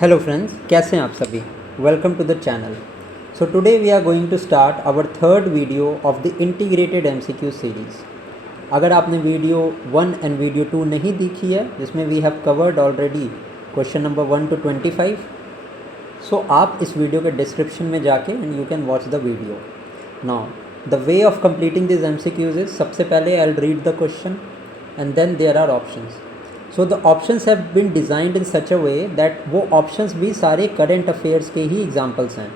Hello friends, कैसे हैं आप सभी। Welcome to the channel. So today we are going to start our third video of the integrated MCQ series. अगर आपने video 1 and video 2 नहीं देखी है, जिसमें we have covered already question number 1 to 25, so आप इस वीडियो के description में जाके and you can watch the video. Now the way of completing this MCQs is, सबसे पहले I will read the question and then there are options. So the options have been designed in such a way that वो options भी सारे current affairs के ही examples हैं।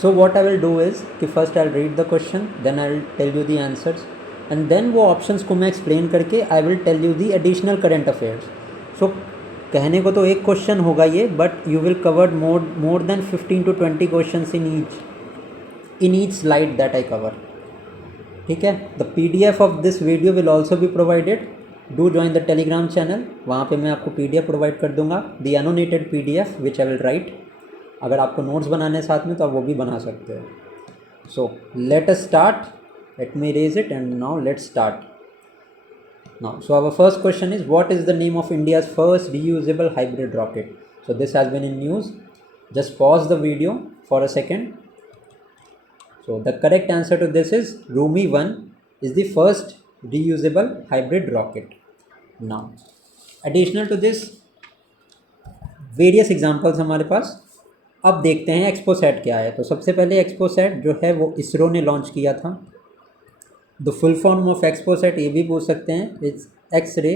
So what I will do is कि first I will read the question, then I will tell you the answers and then वो options को मैं एक्सप्लेन करके I will tell you the additional current affairs. So कहने को तो एक question होगा ये, but you will covered more than 15 to 20 question in each slide that I cover. ठीक है, the PDF of this video will also be provided. Do join the Telegram channel, वहाँ पे मैं आपको PDF प्रोवाइड कर दूंगा, the annotated PDF which I will write. अगर आपको नोट्स बनाने साथ में तो आप वो भी बना सकते हो। So let us start, let me raise it and now let's start now. So our first question is, what is the name of India's first reusable hybrid rocket? So this has been in news. Just pause the video for a second. So the correct answer to this is Rumi 1 is the first reusable hybrid rocket. Now additional to this various examples हमारे पास। अब देखते हैं XPoSat क्या है। तो सबसे पहले XPoSat जो है वो इसरो ने लॉन्च किया था। The full form of XPoSat ये भी पूछ सकते हैं, इट्स एक्स-रे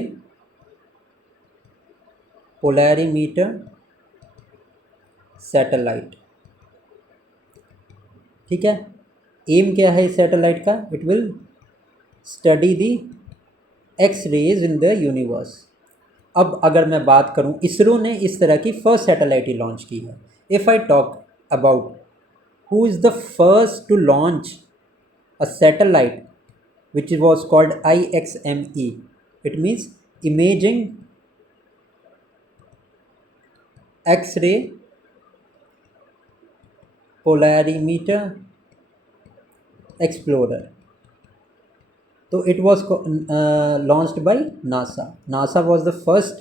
पोलैरीमीटर सैटेलाइट। ठीक है, एम क्या है इस सैटेलाइट का? It will study the X rays in the universe. अब अगर मैं बात करूं, इसरो ने इस तरह की फर्स्ट सैटेलाइट ही लॉन्च की है। If I talk about who is the first to launch a satellite which was called IXME. It means Imaging X-ray Polarimeter Explorer. So it was launched by NASA. NASA was the first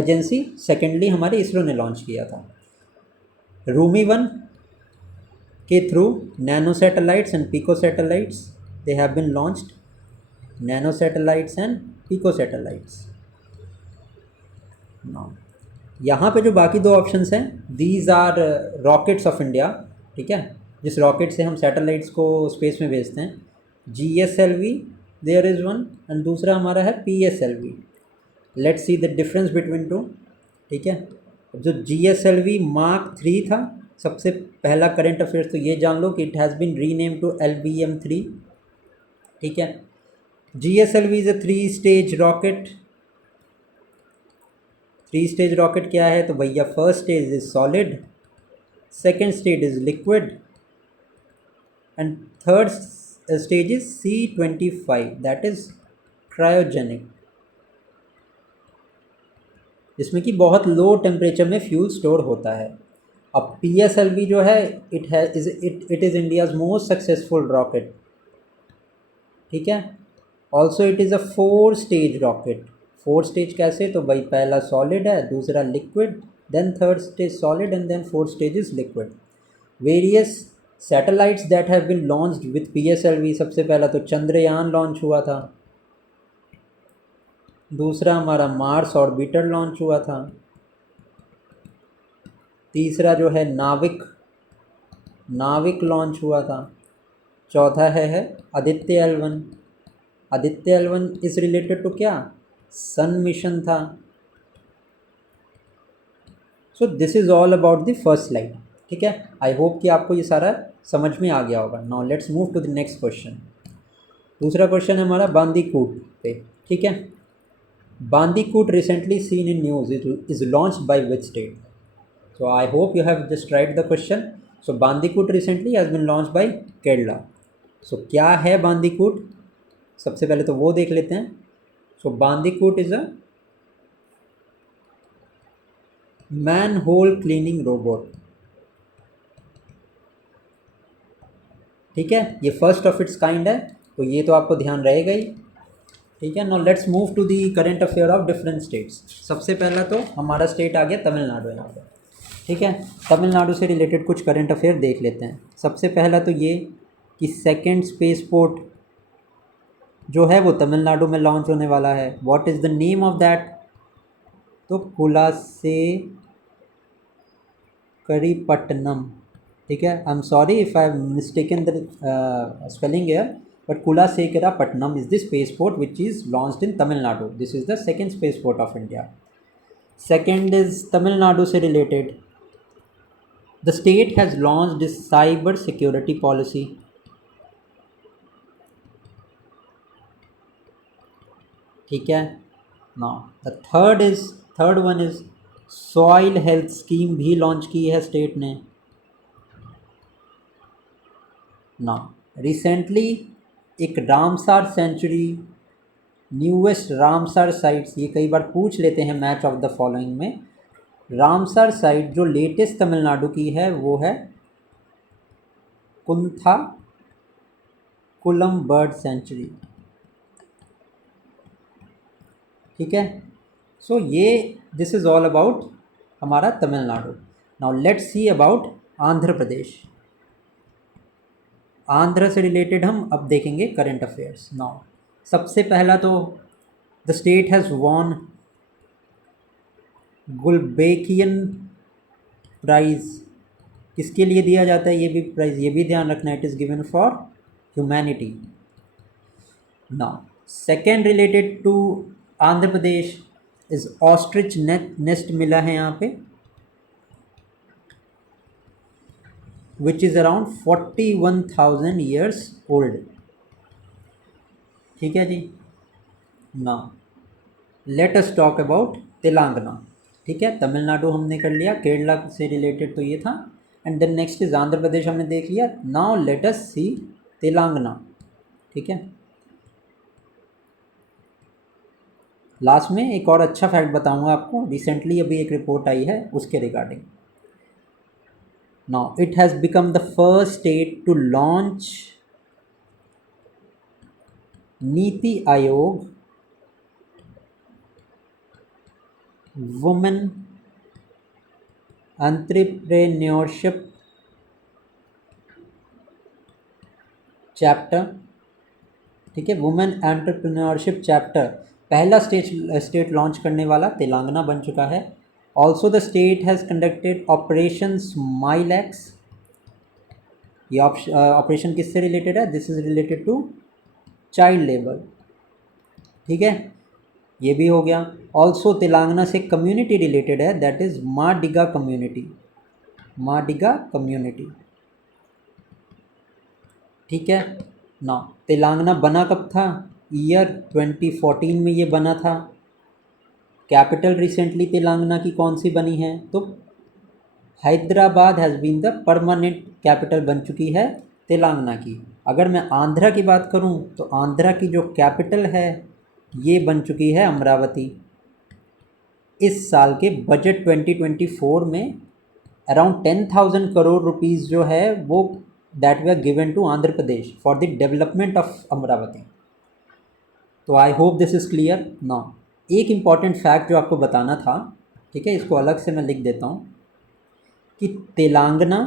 agency. Secondly हमारे इसरो ने launch किया था। रूमी 1 के through nano satellites and pico satellites they have been launched, nano satellites and pico satellites. now यहाँ पे जो बाकी दो ऑप्शंस हैं, these are rockets of India। ठीक है, जिस रॉकेट से हम सैटेलाइट्स को स्पेस में भेजते हैं, GSLV there is one and दूसरा हमारा है PSLV। let's see the difference between two। ठीक है, जो GSLV Mark 3 था, सबसे पहला करंट अफेयर्स तो ये जान लो कि it has been rename to LBM-3। ठीक है, GSLV is a 3-stage rocket. 3-stage rocket क्या है? तो भैया first stage is solid, second stage is liquid and third stage is C-25, that is cryogenic, जिसमें कि बहुत लो टेम्परेचर में फ्यूल स्टोर होता है। अब PSLV जो है, it is India's most successful rocket. ठीक है, also it is a 4-stage rocket. 4 stage कैसे? तो भाई पहला सॉलिड है, दूसरा liquid, then third stage solid and then 4th stage is liquid. Various satellites that have been launched with PSLV, सबसे पहला तो चंद्रयान लॉन्च हुआ था, दूसरा हमारा मार्स ऑर्बिटर लॉन्च हुआ था, तीसरा जो है नाविक लॉन्च हुआ था, चौथा है Aditya L1। Aditya L1 is related to क्या? सन मिशन था। So this is all about the first slide. ठीक है, आई होप कि आपको ये सारा समझ में आ गया होगा। Now let's move to the next question. दूसरा क्वेश्चन है हमारा बांदीकूट पे। ठीक है, bandicoot recently seen in news is launched by which state? So I hope you have just write the question. So bandicoot recently has been launched by Kerala. So क्या है बांदीकूट? सबसे पहले तो वो देख लेते हैं। So bandicoot is a manhole cleaning robot. ठीक है, ये फर्स्ट ऑफ इट्स काइंड है, तो ये तो आपको ध्यान रहेगा ही। ठीक है, now let's move to the current affair of different states. सबसे पहला तो हमारा स्टेट आ गया तमिलनाडु यहाँ पर। ठीक है, तमिलनाडु से रिलेटेड कुछ करंट अफेयर देख लेते हैं। सबसे पहला तो ये कि सेकंड स्पेस पोर्ट जो है वो तमिलनाडु में लॉन्च होने वाला है। What is the name of that? तो कुलासे करीपट्टनम। ठीक है, I am sorry if I have mistaken the spelling here, but Kulasekarapattinam is the space port which is launched in Tamil Nadu. This is the second space port of India. Second is Tamil Nadu से related, the state has launched cyber security policy. ठीक है, now the third one is soil health scheme भी launch की है state ने। Now recently एक Ramsar sanctuary, newest Ramsar sites, ये कई बार पूछ लेते हैं मैच ऑफ द फॉलोइंग में। रामसार साइट जो लेटेस्ट तमिलनाडु की है वो है कुंथा कुलम बर्ड सेंचुरी। ठीक है, सो ये दिस इज़ ऑल अबाउट हमारा Tamil Nadu. Now let's see about Andhra Pradesh. Andhra से रिलेटेड हम अब देखेंगे करंट अफेयर्स। नाउ सबसे पहला तो the state has won Gulbenkian prize. किसके लिए दिया जाता है ये भी प्राइज़, ये भी ध्यान रखना, it is given for humanity. Now second related to Andhra Pradesh is ostrich nest मिला है यहाँ पे, which is around 41,000 years old. ठीक है जी। Now let us talk about Telangana. ठीक है, तमिलनाडु हमने कर लिया, केरला से रिलेटेड तो ये था, and then next is Andhra Pradesh हमने देख लिया। Now let us see Telangana. ठीक है, लास्ट में एक और अच्छा फैक्ट बताऊंगा आपको, रिसेंटली अभी एक रिपोर्ट आई है उसके regarding. Now it has become the first state to launch NITI Aayog women entrepreneurship chapter. ठीक है, वुमेन एंटरप्रेन्योरशिप चैप्टर पहला स्टेट लॉन्च करने वाला तेलंगाना बन चुका है। Also the state has conducted operation smile X. ये ऑपरेशन किससे रिलेटेड है? This is related to child labour. ठीक है, ये भी हो गया। ऑल्सो तेलंगाना से कम्युनिटी रिलेटेड है, that is Madiga community. Madiga community. ठीक है, ना तेलंगाना बना कब था? ईयर 2014 में ये बना था। कैपिटल रिसेंटली तेलंगाना की कौन सी बनी है? तो Hyderabad has been the permanent capital बन चुकी है तेलंगाना की। अगर मैं आंध्रा की बात करूं तो आंध्रा की जो कैपिटल है ये बन चुकी है अमरावती। इस साल के बजट 2024 में अराउंड 10,000 करोड़ रुपीज़ जो है वो that way are given to Andhra Pradesh for the development of Amaravati. तो I hope this is clear now. एक इम्पॉर्टेंट फैक्ट जो आपको बताना था, ठीक है, इसको अलग से मैं लिख देता हूँ कि तेलंगाना,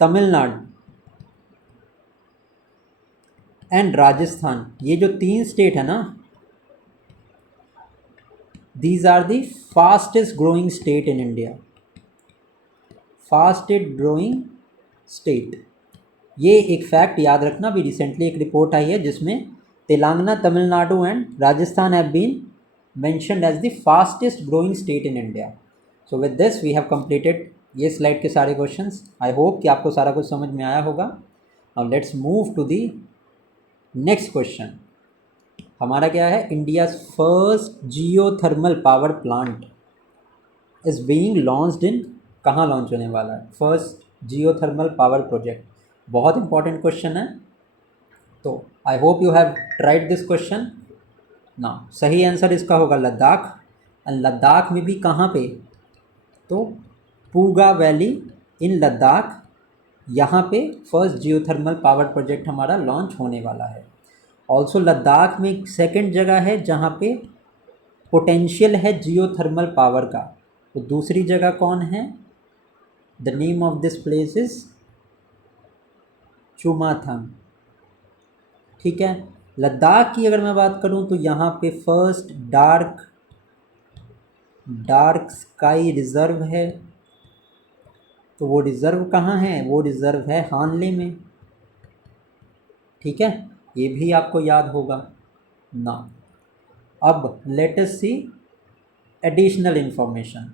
तमिलनाडु एंड राजस्थान, ये जो तीन स्टेट है ना, these are the fastest growing state in India. Fastest growing state, ये एक फैक्ट याद रखना। भी रिसेंटली एक रिपोर्ट आई है जिसमें Telangana, Tamil Nadu and Rajasthan have been mentioned as the fastest growing state in India. So with this we have completed ये स्लाइड के सारे क्वेश्चंस। आई होप कि आपको सारा कुछ समझ में आया होगा। Now let's move to the next question. हमारा क्या है? India's first geothermal power plant is being launched in, कहाँ लॉन्च होने वाला है फर्स्ट जियोथर्मल पावर प्रोजेक्ट? बहुत इंपॉर्टेंट क्वेश्चन है, तो I hope you have tried this question. ना सही आंसर इसका होगा लद्दाख। एंड लद्दाख में भी कहाँ पे? तो पूगा वैली इन लद्दाख, यहाँ पे फर्स्ट जियोथर्मल पावर प्रोजेक्ट हमारा लॉन्च होने वाला है। ऑल्सो लद्दाख में एक सेकेंड जगह है जहाँ पे पोटेंशियल है जियोथर्मल पावर का। तो दूसरी जगह कौन है? The name of this place is Chumathang. ठीक है। लद्दाख की अगर मैं बात करूं तो यहाँ पे फर्स्ट डार्क स्काई रिजर्व है। तो वो रिजर्व कहाँ है? वो रिजर्व है हानले में। ठीक है, ये भी आपको याद होगा ना। अब लेट अस सी एडिशनल इंफॉर्मेशन।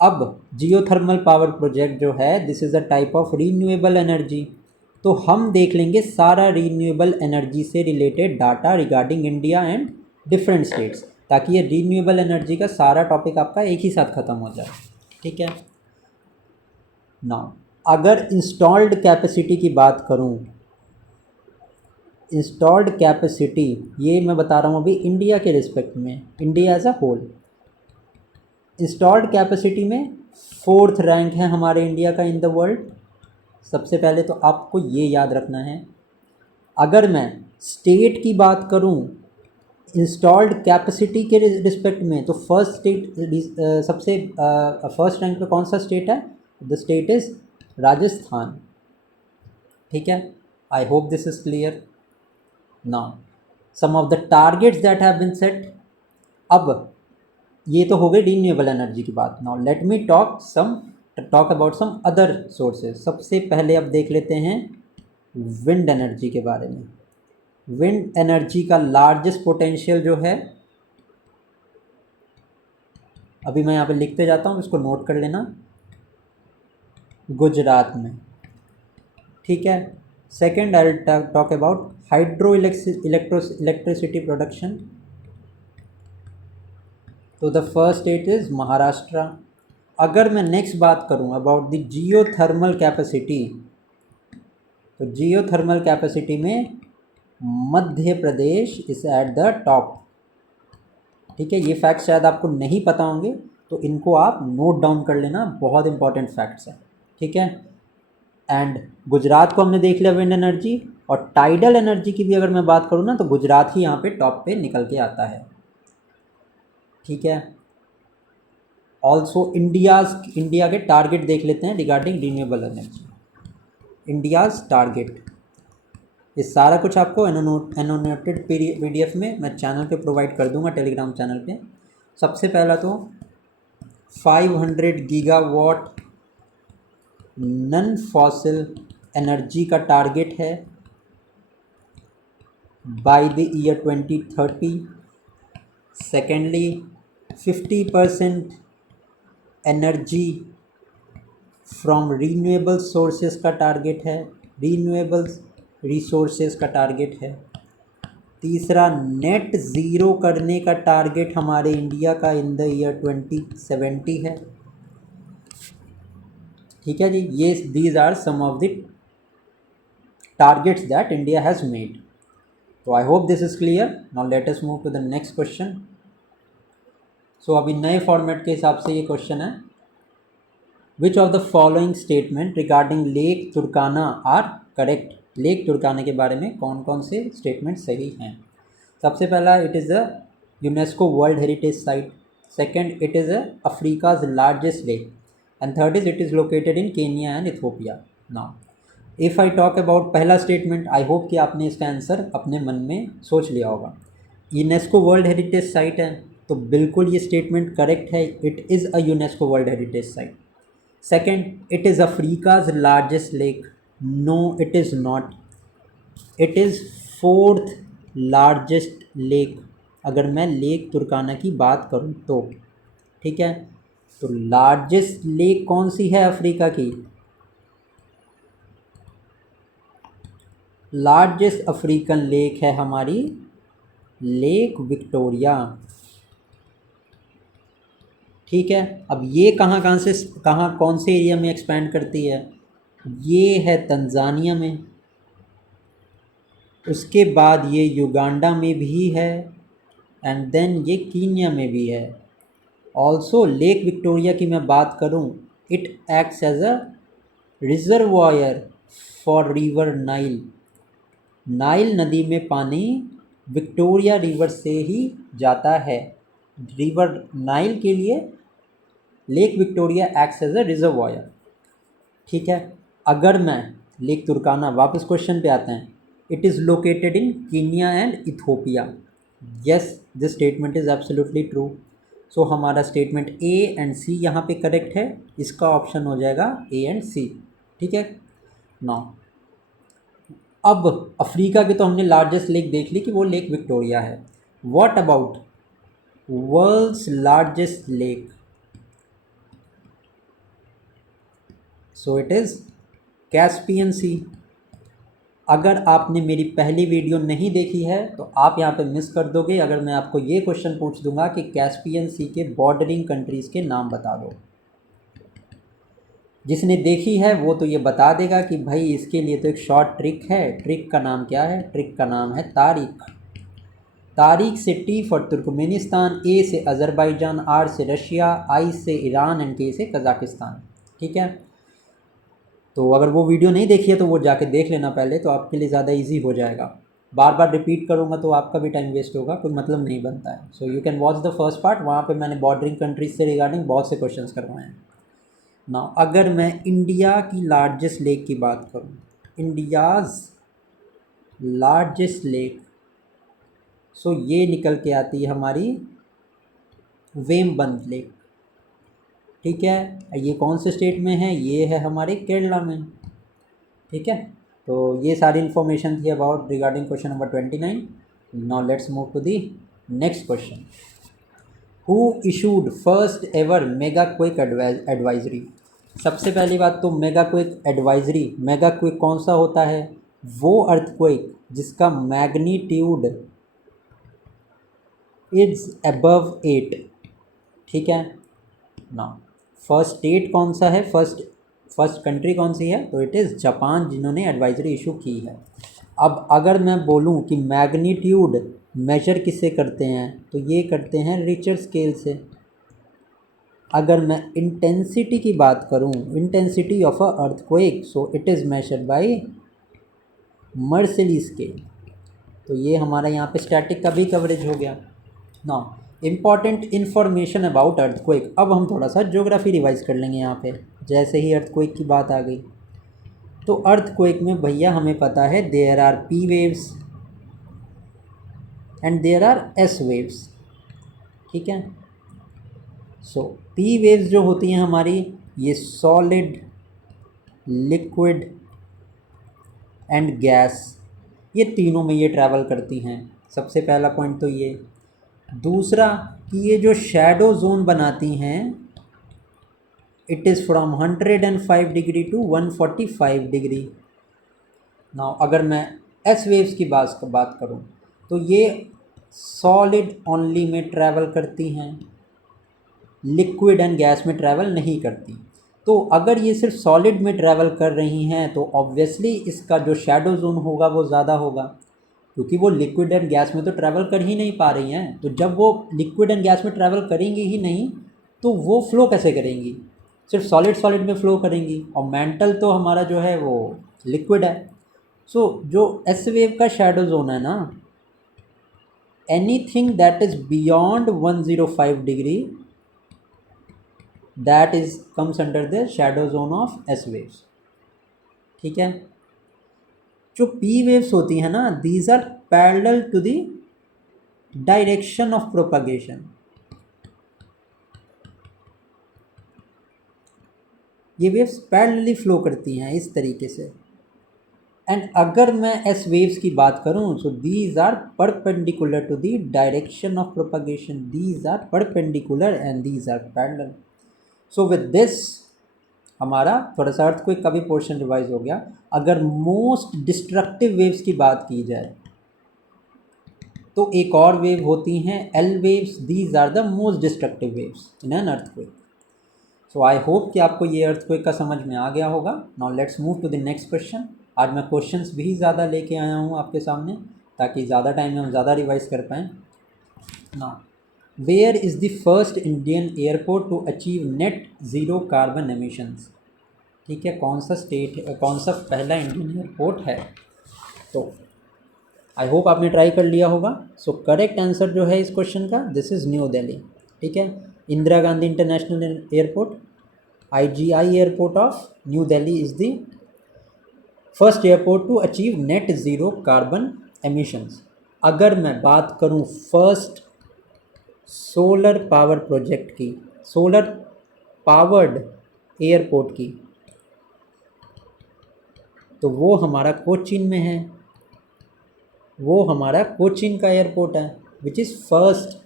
अब जियोथर्मल पावर प्रोजेक्ट जो है, this is a type of renewable energy. तो हम देख लेंगे सारा रीन्यूएबल एनर्जी से related data regarding India and different states, ताकि ये रीन्यूएबल एनर्जी का सारा टॉपिक आपका एक ही साथ ख़त्म हो जाए। ठीक है। नाउ अगर इंस्टॉल्ड कैपेसिटी की बात करूं, इंस्टॉल्ड कैपेसिटी ये मैं बता रहा हूँ अभी इंडिया के रिस्पेक्ट में, India as a whole. Installed capacity में फोर्थ रैंक है हमारे इंडिया का इन द वर्ल्ड। सबसे पहले तो आपको ये याद रखना है। अगर मैं स्टेट की बात करूं इंस्टॉल्ड कैपेसिटी के रिस्पेक्ट में, तो फर्स्ट स्टेट सबसे फर्स्ट रैंक पे कौन सा स्टेट है? The state is Rajasthan. ठीक है, I hope this is clear. Now some of the targets that have been set. अब ये तो हो गई रीन्यूएबल एनर्जी की बात। Now let me talk about some other sources. सबसे पहले अब देख लेते हैं विंड एनर्जी के बारे में। विंड एनर्जी का लार्जेस्ट पोटेंशियल जो है, अभी मैं यहाँ पे लिखते जाता हूँ, इसको नोट कर लेना, गुजरात में। ठीक है। Second I will talk about hydro electricity production. तो the first state is Maharashtra. अगर मैं नेक्स्ट बात करूं अबाउट द जियोथर्मल कैपेसिटी, तो जियोथर्मल कैपेसिटी में Madhya Pradesh is at the top. ठीक है, ये फैक्ट्स शायद आपको नहीं पता होंगे, तो इनको आप नोट डाउन कर लेना, बहुत इंपॉर्टेंट फैक्ट्स हैं। ठीक है। एंड गुजरात को हमने देख लिया विंड एनर्जी, और टाइडल एनर्जी की भी अगर मैं बात करूँ ना, तो गुजरात ही यहाँ पे टॉप पे निकल के आता है। ठीक है। ऑल्सो इंडिया के टारगेट देख लेते हैं regarding renewable energy. India's target, ये सारा कुछ आपको एनोटेड PDF में मैं चैनल पे प्रोवाइड कर दूंगा, टेलीग्राम चैनल पे। सबसे पहला तो 500 गीगावाट नॉन फॉसिल एनर्जी का टारगेट है by the year 2030। Secondly 50% energy from renewable sources का टारगेट है, रीन्यूएबल रिसोर्सेज का टारगेट है। तीसरा नेट ज़ीरो करने का टारगेट हमारे इंडिया का इन द ईयर 2070 है। ठीक है जी, ये these are some of the targets that India has made. तो I hope this is clear. Now let us move to the next question. So अभी नए फॉर्मेट के हिसाब से ये क्वेश्चन है, which of the following statement regarding lake Turkana are correct. Lake Turkana के बारे में कौन कौन से स्टेटमेंट सही हैं? सबसे पहला, it is a UNESCO world heritage site. Second, it is Africa's largest lake. And third is it is located in Kenya and Ethiopia. Now if I talk about पहला स्टेटमेंट, आई होप कि आपने इसका answer अपने मन में सोच लिया होगा। यूनेस्को वर्ल्ड हेरिटेज साइट है, तो बिल्कुल ये स्टेटमेंट करेक्ट है, it is a UNESCO world heritage site. Second, it is Africa's largest lake. No, it is not. It is fourth largest lake. अगर मैं लेक तुर्काना की बात करूँ तो। ठीक है, तो लार्जेस्ट लेक कौन सी है अफ्रीका की? लार्जेस्ट अफ्रीकन लेक है हमारी लेक विक्टोरिया। ठीक है, अब ये कहाँ से कौन से एरिया में एक्सपैंड करती है? ये है तंजानिया में, उसके बाद ये युगांडा में भी है, एंड देन ये कीनिया में भी है। ऑल्सो लेक विक्टोरिया की मैं बात करूं, it acts as a reservoir for river Nile. Nile नदी में पानी विक्टोरिया रिवर से ही जाता है। रिवर नाइल के लिए lake Victoria acts as a reservoir. ठीक है, अगर मैं लेक तुर्काना, वापस क्वेश्चन पे आते हैं, it is located in Kenya and Ethiopia. Yes, this statement is absolutely true. So हमारा स्टेटमेंट ए एंड सी यहाँ पे करेक्ट है, इसका ऑप्शन हो जाएगा ए एंड सी। ठीक है, नाउ अब अफ्रीका की तो हमने लार्जेस्ट लेक देख ली कि वो लेक विक्टोरिया है। What about world's largest lake? So it is Caspian sea. अगर आपने मेरी पहली वीडियो नहीं देखी है तो आप यहाँ पे मिस कर दोगे अगर मैं आपको ये क्वेश्चन पूछ दूंगा कि कैस्पियन सी के बॉर्डरिंग कंट्रीज़ के नाम बता दो। जिसने देखी है वो तो ये बता देगा कि भाई इसके लिए तो एक शॉर्ट ट्रिक है। ट्रिक का नाम क्या है? ट्रिक का नाम है तारीख। तारीख से टी फॉर तुर्कमेनिस्तान, ए से अज़रबैजान, आर से रशिया, आई से ईरान एंड के से कज़ाकिस्तान। ठीक है, तो अगर वो वीडियो नहीं देखी है तो वो जाके देख लेना पहले, तो आपके लिए ज़्यादा इजी हो जाएगा। बार बार रिपीट करूँगा तो आपका भी टाइम वेस्ट होगा, कोई मतलब नहीं बनता है। So you can watch the first part, वहाँ पे मैंने बॉर्डरिंग कंट्रीज से रिगार्डिंग बहुत से क्वेश्चंस करवाए हैं ना। अगर मैं इंडिया की लार्जेस्ट लेक की बात करूँ, इंडियाज़ लार्जेस्ट लेक, सो ये निकल के आती है हमारी वेमबंद लेक। ठीक है, ये कौन से स्टेट में है? ये है हमारे केरला में। ठीक है, तो ये सारी इन्फॉर्मेशन थी about regarding question number 29। Now let's move to the next question. Who issued first ever mega quick advisory? सबसे पहली बात तो mega quick advisory, mega quick कौन सा होता है? वो अर्थक्वेक जिसका मैग्नीट्यूड इज अबव 8। ठीक है ना। फर्स्ट स्टेट कौन सा है, फर्स्ट कंट्री कौन सी है? तो इट इज़ जापान, जिन्होंने एडवाइजरी इशू की है। अब अगर मैं बोलूं कि मैग्नीट्यूड मेजर किससे करते हैं, तो ये करते हैं रिचर स्केल से। अगर मैं इंटेंसिटी की बात करूं, intensity of a earthquake, so it is measured by Mercalli scale. तो ये हमारा यहाँ पे स्टैटिक का भी कवरेज हो गया ना। Important information about earthquake. अब हम थोड़ा सा ज्योग्राफी रिवाइज कर लेंगे यहाँ पे, जैसे ही अर्थक्वेक की बात आ गई। तो अर्थक्वेक में भैया हमें पता है there are P waves and there are S waves. ठीक है, सो पी वेव्स जो होती हैं हमारी, ये सॉलिड, लिक्विड एंड गैस, ये तीनों में ये ट्रैवल करती हैं। सबसे पहला पॉइंट तो ये। दूसरा कि ये जो शैडो जोन बनाती हैं, it is from 105 degree to 145 degree. Now अगर मैं एस वेव्स की बात करूं, तो ये सॉलिड ओनली में ट्रैवल करती हैं, लिक्विड एंड गैस में ट्रैवल नहीं करती। तो अगर ये सिर्फ सॉलिड में ट्रैवल कर रही हैं तो ऑब्वियसली इसका जो शैडो जोन होगा वो ज़्यादा होगा, क्योंकि वो लिक्विड एंड गैस में तो ट्रैवल कर ही नहीं पा रही हैं। तो जब वो लिक्विड एंड गैस में ट्रैवल करेंगी ही नहीं तो वो फ्लो कैसे करेंगी? सिर्फ सॉलिड में फ्लो करेंगी, और मेंटल तो हमारा जो है वो लिक्विड है। सो जो एस वेव का शैडो जोन है ना, anything that is beyond 105 degree, that is comes under the shadow zone of S waves. ठीक है, जो पी वेव्स होती हैं ना, these are parallel to the direction of propagation. ये वेव्स पैरेलली फ्लो करती हैं इस तरीके से। एंड अगर मैं एस वेव्स की बात करूं, so these are perpendicular to the direction of propagation, these are perpendicular and these are parallel. So with this हमारा थोड़ा सा अर्थक्वेक का भी पोर्शन रिवाइज हो गया। अगर मोस्ट डिस्ट्रक्टिव वेव्स की बात की जाए तो एक और वेव होती हैं L waves, these are the most destructive waves in an earthquake. So I hope कि आपको ये अर्थक्वेक का समझ में आ गया होगा। Now let's move to the next question. आज मैं क्वेश्चंस भी ज़्यादा लेके आया हूँ आपके सामने, ताकि ज़्यादा टाइम में हम ज़्यादा रिवाइज कर पाएँ। Now where is the first Indian airport to achieve net zero carbon emissions? ठीक है, कौन सा स्टेट है, कौन सा पहला इंडियन एयरपोर्ट है? तो आई होप आपने ट्राई कर लिया होगा। सो करेक्ट आंसर जो है इस क्वेश्चन का, दिस इज़ न्यू दिल्ली। ठीक है। Indira Gandhi international airport, IGI airport of New Delhi is the first airport to achieve net zero carbon emissions. अगर मैं बात करूं फर्स्ट सोलर पावर प्रोजेक्ट की, सोलर पावर्ड एयरपोर्ट की, तो वो हमारा कोचीन में है, वो हमारा कोचीन का एयरपोर्ट है which is first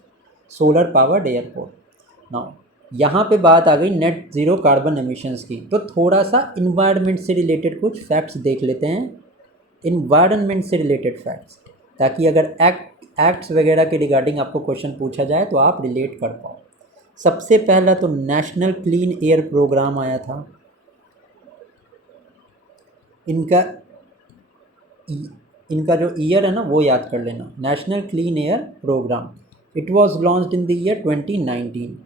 solar powered airport. Now यहाँ पे बात आ गई नेट ज़ीरो कार्बन एमिशंस की, तो थोड़ा सा इन्वायरमेंट से रिलेटेड कुछ फैक्ट्स देख लेते हैं, इन्वायरमेंट से रिलेटेड फैक्ट्स, ताकि अगर एक्ट्स वगैरह के रिगार्डिंग आपको क्वेश्चन पूछा जाए तो आप रिलेट कर पाओ। सबसे पहला तो नेशनल क्लीन एयर प्रोग्राम आया था। इनका जो ईयर है ना वो याद कर लेना, national clean air programme, it was launched in the year 2019।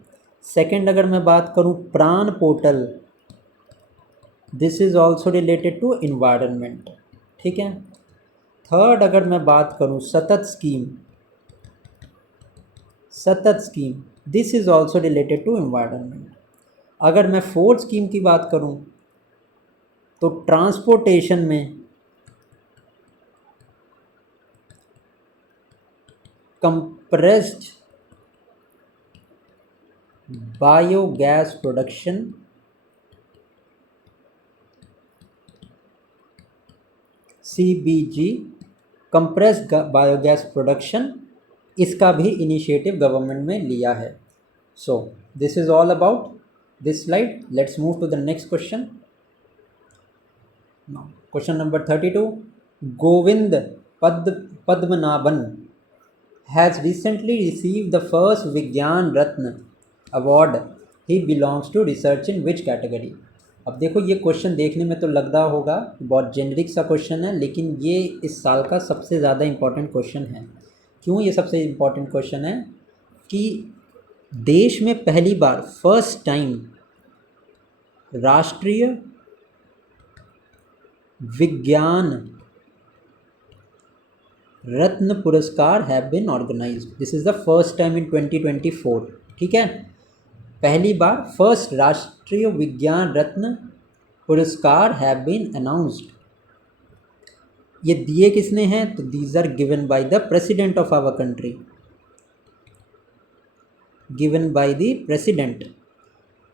Second अगर मैं बात करूं Prana portal, this is also related to environment, ठीक है। थर्ड अगर मैं बात करूं SATAT scheme, this is also related to environment. अगर मैं फोर्थ स्कीम की बात करूं तो ट्रांसपोर्टेशन में compressed biogas production, CBG, compressed biogas production, इसका भी इनिशिएटिव गवर्नमेंट में लिया है। So this is all about this slide. Let's move to the next question. Question number 32, Govind Padmanabhan has recently received the first विज्ञान रत्न award. He belongs to research in which category? अब देखो ये question देखने में तो लग रहा होगा बहुत जेनरिक सा क्वेश्चन है, लेकिन ये इस साल का सबसे ज़्यादा इम्पॉर्टेंट क्वेश्चन है। क्यों ये सबसे इम्पॉर्टेंट क्वेश्चन है कि देश में पहली बार फर्स्ट टाइम राष्ट्रीय Vigyan Ratna Puraskar have been organised. This is the first time in 2024, ठीक है। पहली बार फर्स्ट राष्ट्रीय Vigyan Ratna Puraskar have been announced. ये दिए किसने हैं? तो these are given by the president of our country, given by the president.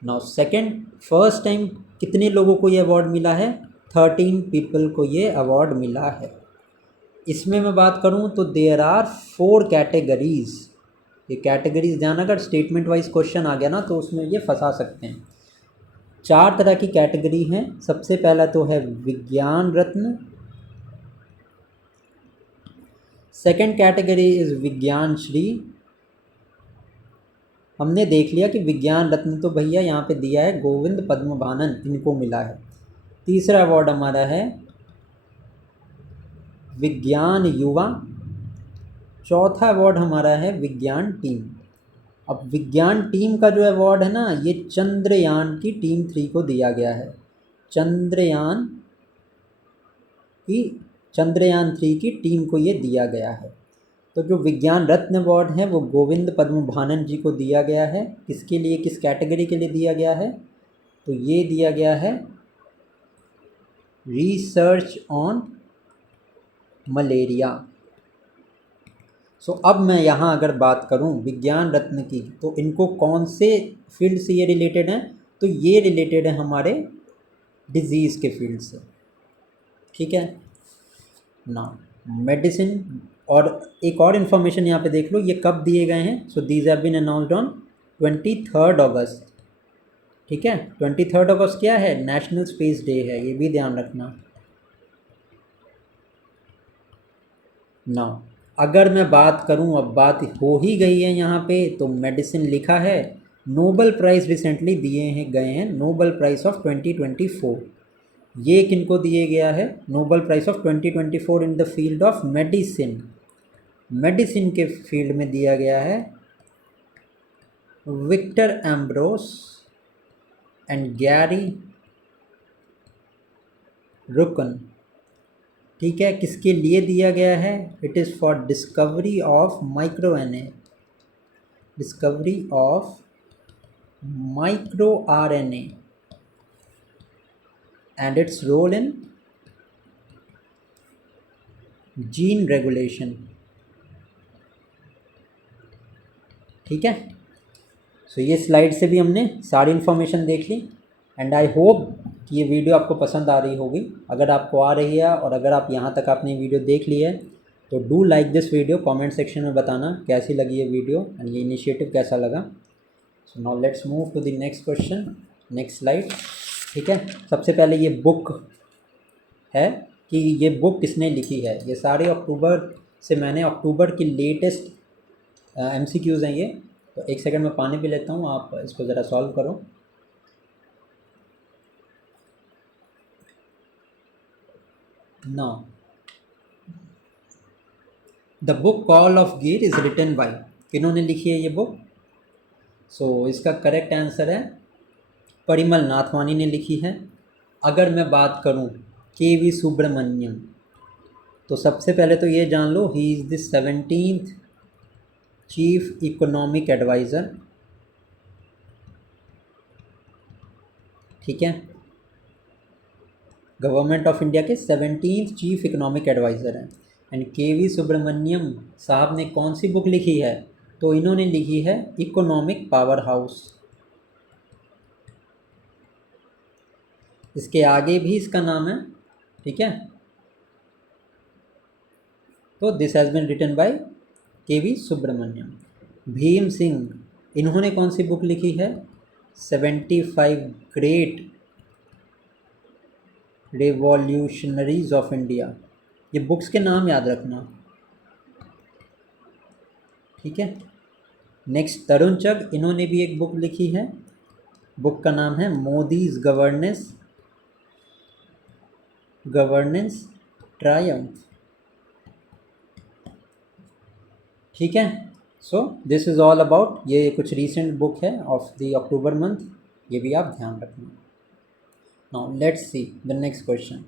Now second, first time कितने लोगों को ये अवार्ड मिला है? 13 पीपल को ये अवार्ड मिला है। इसमें मैं बात करूं तो देयर आर 4 कैटेगरीज। ये कैटेगरीज जाना, अगर स्टेटमेंट वाइज क्वेश्चन आ गया ना तो उसमें ये फंसा सकते हैं। 4 तरह की कैटेगरी हैं। सबसे पहला तो है विज्ञान रत्न, सेकंड कैटेगरी इज विज्ञान श्री। हमने देख लिया कि विज्ञान रत्न तो भैया यहाँ पे दिया है गोविंद पद्मनाभन, इनको मिला है। तीसरा अवार्ड हमारा है विज्ञान युवा। चौथा अवार्ड हमारा है विज्ञान टीम। अब विज्ञान टीम का जो अवार्ड है ना, ये चंद्रयान की टीम 3 को दिया गया है। चंद्रयान 3 की टीम को ये दिया गया है। तो जो विज्ञान रत्न अवार्ड है वो गोविंद पद्मनाभन जी को दिया गया है। किसके लिए, किस कैटेगरी के लिए दिया गया है? तो ये दिया गया है रिसर्च ऑन मलेरिया। सो अब मैं यहाँ अगर बात करूँ विज्ञान रत्न की, तो इनको कौन से फील्ड से ये रिलेटेड हैं? तो ये रिलेटेड है हमारे डिजीज़ के फील्ड से, ठीक है ना, मेडिसिन। और एक और इन्फॉर्मेशन यहाँ पे देख लो, ये कब दिए गए हैं? So these have been announced on 23 August, ठीक है। 23 अगस्त क्या है? नेशनल स्पेस डे है, ये भी ध्यान रखना। नाउ अगर मैं बात करूं, अब बात हो ही गई है यहाँ पे, तो मेडिसिन लिखा है। नोबेल प्राइज़ रिसेंटली गए हैं नोबेल प्राइज़ ऑफ 2024। ये किनको दिए गया है? Nobel prize of 2024 in the field of medicine. Medicine के फील्ड में दिया गया है विक्टर एम्ब्रोस एंड गैरी रुकन, ठीक है। किसके लिए दिया गया है? It is for discovery of micro discovery of micro RNA and its role in gene regulation. ठीक है, सो ये स्लाइड से भी हमने सारी इन्फॉर्मेशन देख ली एंड आई होप कि ये वीडियो आपको पसंद आ रही होगी। अगर आपको आ रही है और अगर आप यहाँ तक आपने वीडियो देख ली है तो do like this video, comment section में बताना कैसी लगी ये वीडियो एंड ये इनिशिएटिव कैसा लगा। So now let's move to the next question, next slide. ठीक है, सबसे पहले ये बुक है कि ये बुक किसने लिखी है। ये सारे अक्टूबर से मैंने अक्टूबर की लेटेस्ट MCQs हैं ये। तो एक सेकंड में पानी पी लेता हूँ, आप इसको ज़रा सॉल्व करो। Now the book call of गिर इज़ रिटन बाय, किन्होंने लिखी है ये बुक? सो इसका करेक्ट आंसर है परिमल नाथवानी ने लिखी है। अगर मैं बात करूँ KV सुब्रमण्यम, तो सबसे पहले तो ये जान लो he is the 17th chief economic adviser. ठीक है, गवर्नमेंट ऑफ इंडिया के 17th चीफ इकोनॉमिक एडवाइज़र हैं। एंड KV सुब्रमण्यम साहब ने कौन सी बुक लिखी है? तो इन्होंने लिखी है इकोनॉमिक पावर हाउस। इसके आगे भी इसका नाम है। ठीक है, तो this has been written by KV Subramaniam. Bhim Singh, इन्होंने कौन सी बुक लिखी है? 75 ग्रेट रिवॉल्यूशनरीज ऑफ इंडिया। ये बुक्स के नाम याद रखना। ठीक है, नेक्स्ट तरुण चग, इन्होंने भी एक बुक लिखी है। बुक का नाम है मोदीज गवर्नेंस ट्रायम्फ। ठीक है, so this is all about, ये कुछ रीसेंट बुक है ऑफ द अक्टूबर मंथ, ये भी आप ध्यान रखना। Now let's see the next question.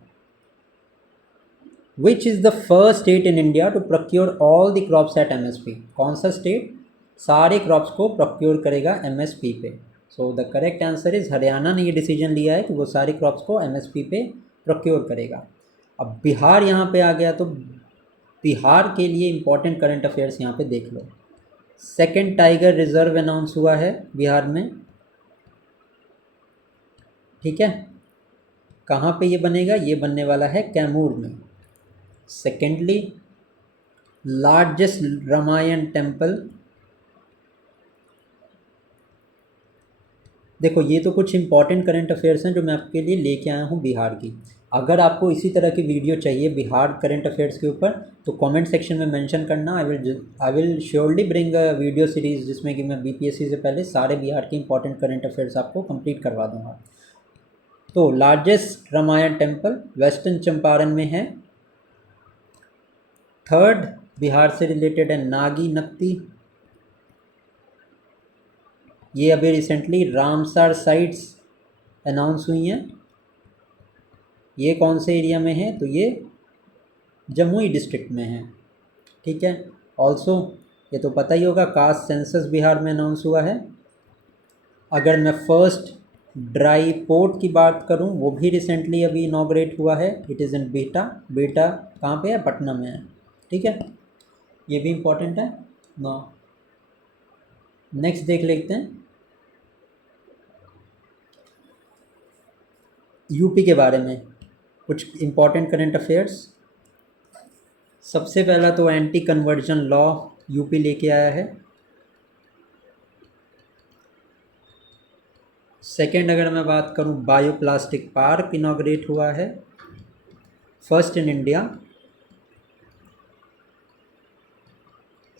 Which is the first state in India to procure all the crops at MSP? कौन सा स्टेट सारे क्रॉप्स को प्रोक्योर करेगा MSP पे? So the correct answer is Haryana ने ये डिसीजन लिया है कि वो सारे क्रॉप्स को MSP पे प्रोक्योर करेगा। अब बिहार यहाँ पे आ गया, तो बिहार के लिए इम्पोर्टेंट करंट अफेयर्स यहाँ पे देख लो। सेकंड टाइगर रिजर्व अनाउंस हुआ है बिहार में। ठीक है, कहाँ पे ये बनेगा? ये बनने वाला है कैमूर में। Secondly, largest Ramayan temple. देखो ये तो कुछ इंपॉर्टेंट करंट अफेयर्स हैं जो मैं आपके लिए लेके आया हूँ बिहार की। अगर आपको इसी तरह की वीडियो चाहिए बिहार करंट अफेयर्स के ऊपर तो कमेंट सेक्शन में मेंशन करना। I will surely bring a video series जिसमें कि मैं BPSC से पहले सारे बिहार के इंपॉर्टेंट करंट अफेयर्स आपको कंप्लीट करवा दूँगा। तो largest Ramayan temple western Champaran में है। थर्ड बिहार से रिलेटेड है नागी नक्ती। ये अभी रिसेंटली रामसर साइट्स अनाउंस हुई हैं। ये कौन से एरिया में है? तो ये जमुई डिस्ट्रिक्ट में है। ठीक है, ऑल्सो ये तो पता ही होगा कास्ट सेंसस बिहार में अनाउंस हुआ है। अगर मैं फर्स्ट ड्राई पोर्ट की बात करूं वो भी रिसेंटली अभी इनॉग्रेट हुआ है। इट इज़ इन बेटा। बेटा कहाँ पे है? पटना में है। ठीक है, ये भी इम्पोर्टेंट है ना। नेक्स्ट देख लेते हैं यूपी के बारे में कुछ इम्पॉर्टेंट करंट अफेयर्स। सबसे पहला तो एंटी कन्वर्जन लॉ यूपी लेके आया है। सेकंड अगर मैं बात करूं बायोप्लास्टिक पार्क इनॉग्रेट हुआ है, first in India.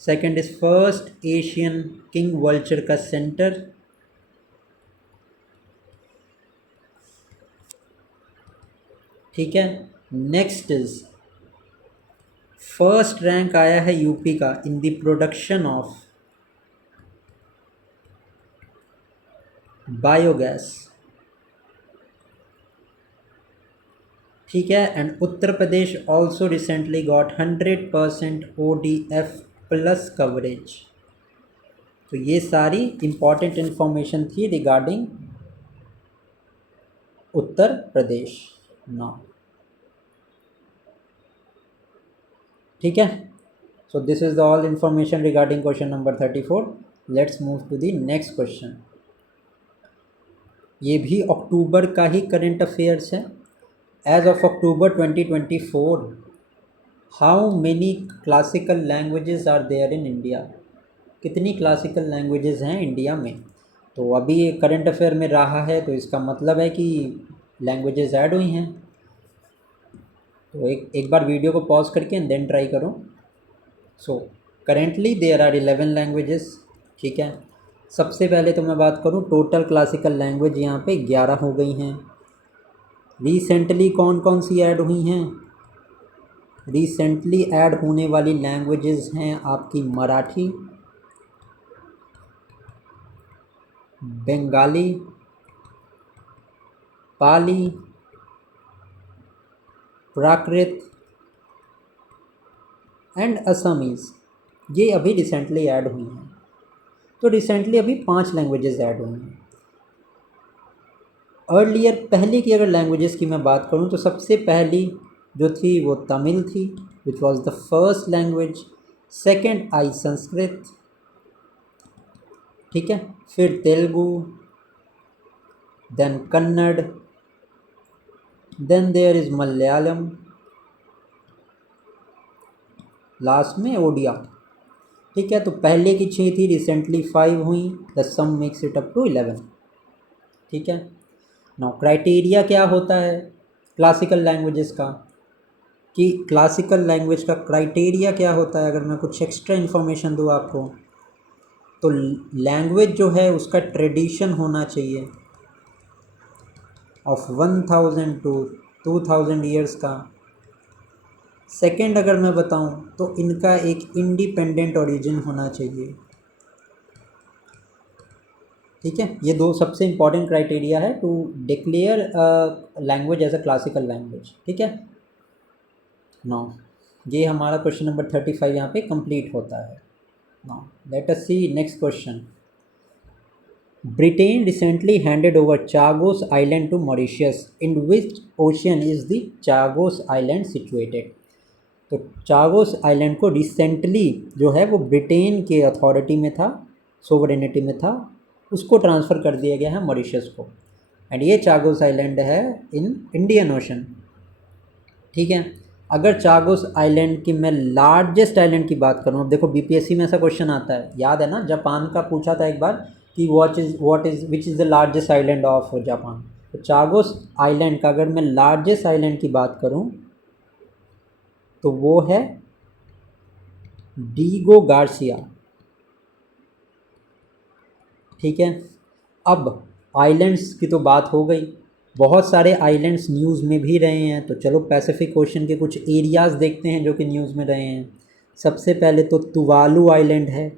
Second is first Asian king vulture का सेंटर। ठीक है, नेक्स्ट इज फर्स्ट रैंक आया है यूपी का in the production of biogas. ठीक है, and Uttar Pradesh also recently got 100% ODF plus coverage. तो ये सारी इम्पॉर्टेंट इन्फॉर्मेशन थी रिगार्डिंग उत्तर प्रदेश ना, ठीक है। So this is the all information regarding question number 34। Let's move to the next question. ये भी अक्टूबर का ही करंट अफेयर्स है। As of October 2024, how many classical languages are there in India? कितनी क्लासिकल लैंग्वेजेस हैं India में? तो अभी ये करंट अफेयर में रहा है, तो इसका मतलब है कि लैंग्वेजेस ऐड हुई हैं। तो एक बार वीडियो को पॉज करके एंड देन ट्राई करो। So currently there are 11 languages, ठीक है। सबसे पहले तो मैं बात करूं टोटल क्लासिकल लैंग्वेज, यहाँ पे 11 हो गई हैं। रिसेंटली कौन कौन सी ऐड हुई हैं? रिसेंटली ऐड होने वाली लैंग्वेजेस हैं आपकी मराठी, बंगाली, पाली, प्राकृत एंड असमीज़। ये अभी रिसेंटली ऐड हुई हैं। तो रिसेंटली अभी 5 लैंग्वेजेस ऐड हुई हैं। अर्लियर पहले की अगर लैंग्वेजेस की मैं बात करूं तो सबसे पहली जो थी वो तमिल थी, which was the first language. Second आई संस्कृत, ठीक है। फिर Telugu, then Kannada, then there is Malayalam, last में ओडिया, ठीक है। तो पहले की 6 थी, रिसेंटली 5 हुई, the sum makes it up to 11, ठीक है। नाउ क्राइटेरिया क्या होता है क्लासिकल लैंग्वेजेस का, कि क्लासिकल लैंग्वेज का क्राइटेरिया क्या होता है? अगर मैं कुछ एक्स्ट्रा इन्फॉर्मेशन दूँ आपको, तो लैंग्वेज जो है उसका ट्रेडिशन होना चाहिए ऑफ 1000 to 2000 ईयर्स का। सेकंड अगर मैं बताऊं तो इनका एक इंडिपेंडेंट ओरिजिन होना चाहिए, ठीक है। ये दो सबसे इंपॉर्टेंट क्राइटेरिया है to declare language as a classical language, ठीक है। नाउ ये हमारा क्वेश्चन नंबर 35 यहाँ पे कंप्लीट होता है। Now let us see next question. Britain recently handed over Chagos Island to Mauritius. In which ocean is the Chagos Island situated? तो Chagos island को रिसेंटली जो है वो ब्रिटेन के अथॉरिटी में था, सोवरेनिटी में था, उसको ट्रांसफ़र कर दिया गया है मॉरिशस को। एंड ये चागोस आइलैंड है इन इंडियन ओशन, ठीक है। अगर चागोस आइलैंड की मैं लार्जेस्ट आइलैंड की बात करूँ, अब देखो बीपीएससी में ऐसा क्वेश्चन आता है, याद है ना, जापान का पूछा था एक बार कि विच is the largest island of Japan. तो चागोस आइलैंड का अगर मैं लार्जेस्ट आइलैंड की बात करूँ तो वो है डीगो गार्सिया, ठीक है। अब आइलैंड्स की तो बात हो गई, बहुत सारे आइलैंड्स न्यूज़ में भी रहे हैं, तो चलो पैसिफिक ओशन के कुछ एरियाज़ देखते हैं जो कि न्यूज़ में रहे हैं। सबसे पहले तो तुवालू आइलैंड है।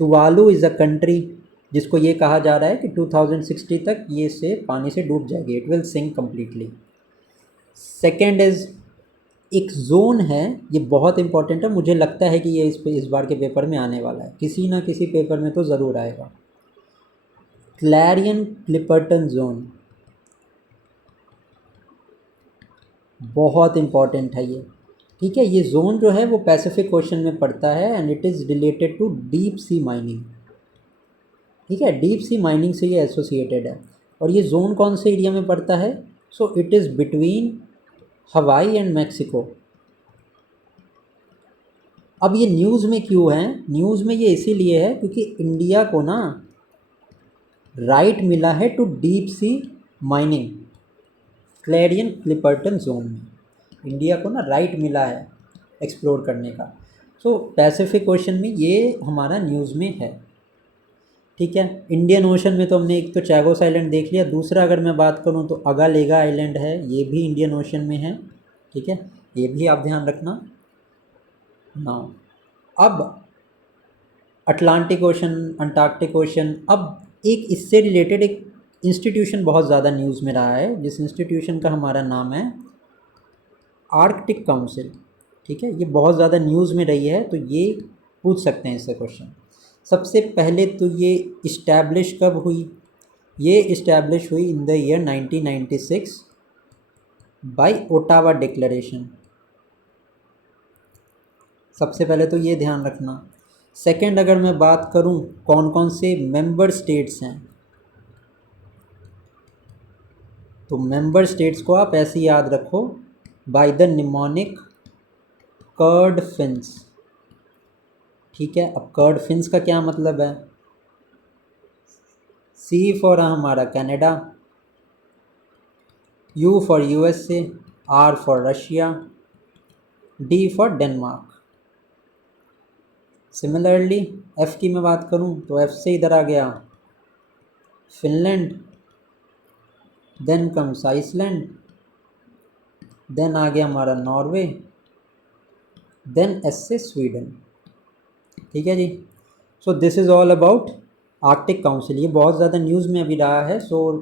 तुवालू इज़ अ कंट्री जिसको ये कहा जा रहा है कि 2060 तक ये से पानी से डूब जाएगी, it will sink completely. Second is एक जोन है, ये बहुत इंपॉर्टेंट है, मुझे लगता है कि ये इस बार के पेपर में आने वाला है, किसी ना किसी पेपर में तो ज़रूर आएगा। क्लैरियन क्लिपर्टन जोन बहुत इंपॉर्टेंट है ये, ठीक है। ये जोन जो है वो पैसिफिक ओशन में पड़ता है and it is related to deep sea mining, ठीक है। डीप सी माइनिंग से ये एसोसिएटेड है। और ये जोन कौन से एरिया में पड़ता है? सो इट इज़ बिटवीन हवाई एंड मैक्सिको। अब ये न्यूज़ में क्यों है? न्यूज़ में ये इसीलिए है क्योंकि इंडिया को ना राइट मिला है to deep sea mining Clarion Clipperton zone में। इंडिया को ना राइट मिला है एक्सप्लोर करने का। सो पैसिफिक ओशन में ये हमारा न्यूज़ में है, ठीक है। इंडियन ओशन में तो हमने एक तो चैगोस आइलैंड देख लिया, दूसरा अगर मैं बात करूँ तो अगालेगा आइलैंड है, ये भी इंडियन ओशन में है, ठीक है। ये भी आप ध्यान रखना। नाउ अब अटलांटिक ओशन, अंटार्कटिक ओशन। अब एक इससे रिलेटेड एक इंस्टीट्यूशन बहुत ज़्यादा न्यूज़ में रहा है, जिस इंस्टीट्यूशन का हमारा नाम है आर्कटिक काउंसिल, ठीक है। ये बहुत ज़्यादा न्यूज़ में रही है, तो ये पूछ सकते हैं इससे क्वेश्चन। सबसे पहले तो ये इस्टेब्लिश कब हुई? ये इस्टेब्लिश हुई in the year 1996 by Ottawa declaration. सबसे पहले तो ये ध्यान रखना। सेकंड, अगर मैं बात करूं कौन कौन से मेंबर स्टेट्स हैं, तो मेंबर स्टेट्स को आप ऐसे याद रखो, by the mnemonic curd fins. ठीक है, अब कर्ड फिन्स का क्या मतलब है? सी फॉर हमारा Canada, U for USA, R for Russia, D for Denmark. Similarly F की मैं बात करूं तो एफ़ से इधर आ गया Finland, then comes Iceland, then आ गया हमारा नॉर्वे, देन एस से स्वीडन। ठीक है जी। So this is all about Arctic council. ये बहुत ज़्यादा न्यूज़ में अभी रहा है, सो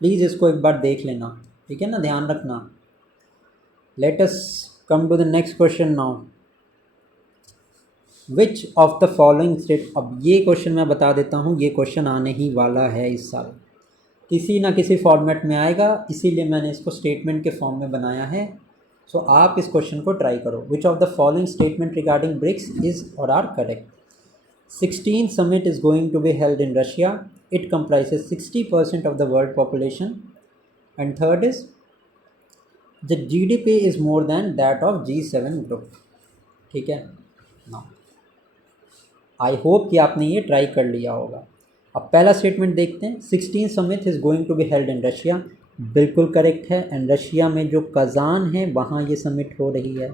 प्लीज़ इसको एक बार देख लेना, ठीक है ना, ध्यान रखना। Let us come to the next question now. Which of the following state, अब ये क्वेश्चन मैं बता देता हूँ, ये क्वेश्चन आने ही वाला है इस साल, किसी ना किसी फॉर्मेट में आएगा, इसीलिए मैंने इसको स्टेटमेंट के फॉर्म में बनाया है। सो आप इस क्वेश्चन को ट्राई करो। Which of the following statement regarding BRICS is or are correct? 16th summit is going to be held in Russia. It comprises 60% of the world population. And third is the GDP is more than that of G7 group. ठीक है ना? आई hope कि आपने ये try कर लिया होगा। अब पहला स्टेटमेंट देखते हैं। 16th summit is going to be held in Russia, बिल्कुल करेक्ट है। एंड रशिया में जो कज़ान है वहाँ ये समिट हो रही है,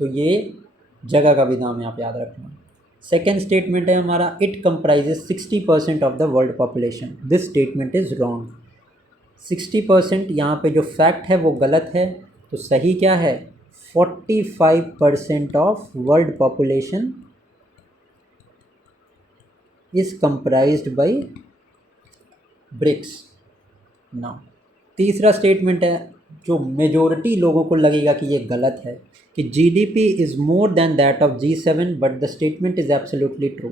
तो ये जगह का भी नाम आप याद रखना। सेकेंड स्टेटमेंट है हमारा, it comprises 60% of the world population. This statement is wrong. 60% यहाँ पे जो फैक्ट है वो गलत है, तो सही क्या है? 45% of world population is comprised by BRICS. Now तीसरा स्टेटमेंट है जो मेजोरिटी लोगों को लगेगा कि ये गलत है, कि GDP is more than that of G7, but the statement is absolutely true.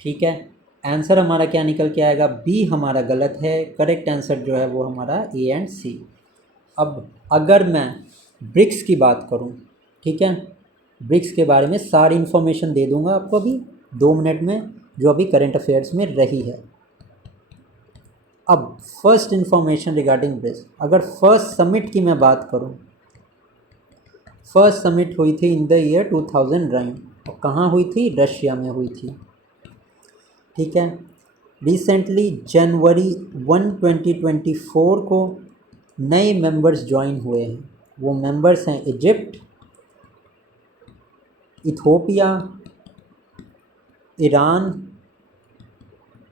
ठीक है, आंसर हमारा क्या निकल के आएगा? बी हमारा गलत है। करेक्ट आंसर जो है वो हमारा ए एंड सी। अब अगर मैं ब्रिक्स की बात करूं, ठीक है, ब्रिक्स के बारे में सारी इन्फॉर्मेशन दे दूंगा आपको अभी 2 मिनट में, जो अभी करंट अफेयर्स में रही है। अब फर्स्ट इन्फॉर्मेशन रिगार्डिंग ब्रिक्स, अगर फर्स्ट समिट की मैं बात करूं, फर्स्ट समिट हुई थी इन द ईयर 2009, और कहाँ हुई थी? रशिया में हुई थी। ठीक है, रिसेंटली जनवरी 1, 2024 को नए मेंबर्स ज्वाइन हुए हैं। वो मेंबर्स हैं Egypt, Ethiopia, Iran,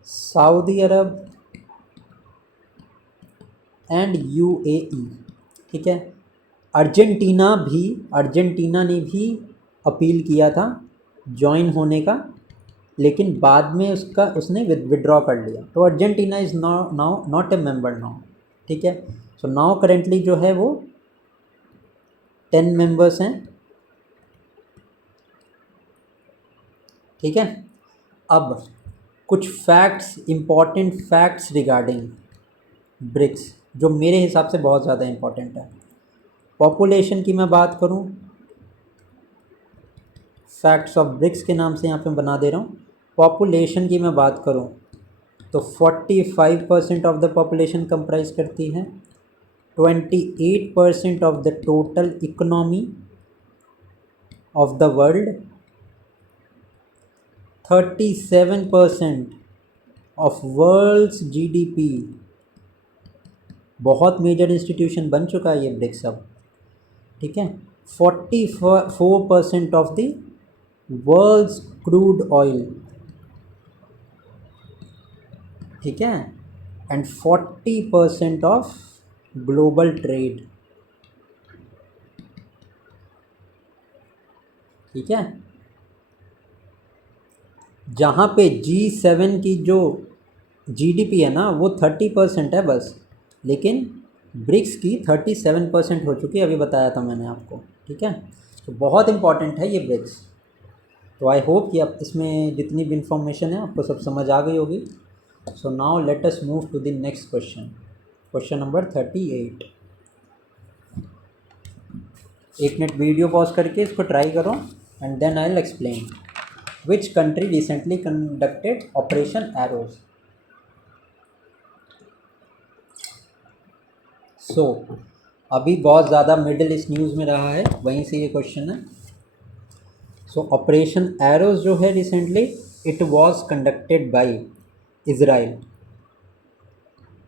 Saudi Arab and UAE. ठीक है, अर्जेंटीना ने भी अपील किया था ज्वाइन होने का, लेकिन बाद में उसने विड्रॉ कर लिया, तो Argentina is now not a member now. ठीक है, सो नाउ करेंटली जो है वो 10 मेंबर्स हैं। ठीक है, अब कुछ facts, important facts regarding BRICS जो मेरे हिसाब से बहुत ज़्यादा इम्पॉर्टेंट है। पॉपुलेशन की मैं बात करूं, फैक्ट्स ऑफ ब्रिक्स के नाम से यहाँ पे बना दे रहा हूँ। पॉपुलेशन की मैं बात करूं तो 45% ऑफ द पॉपुलेशन कंप्राइज करती है। 28% of the total economy of the world, 37% of world's GDP. बहुत मेजर इंस्टीट्यूशन बन चुका है ये ब्रिक्स अब। ठीक है, 44% of the world's crude oil. ठीक है, एंड 40% ऑफ ग्लोबल ट्रेड। ठीक है, जहाँ पे G7 की जो जीडीपी है ना वो 30% है बस, लेकिन ब्रिक्स की 37% हो चुकी है, अभी बताया था मैंने आपको। ठीक है, तो बहुत इंपॉर्टेंट है ये ब्रिक्स। तो आई होप कि आप इसमें जितनी भी इंफॉर्मेशन है आपको सब समझ आ गई होगी। So now let us move to the next question, question number 38। एक मिनट वीडियो पॉज करके इसको ट्राई करो and then I will explain. Which country recently conducted operation Eros? So अभी बहुत ज़्यादा मिडिल ईस्ट न्यूज़ में रहा है, वहीं से ये क्वेश्चन है। सो ऑपरेशन एरोज जो है recently it was conducted by Israel.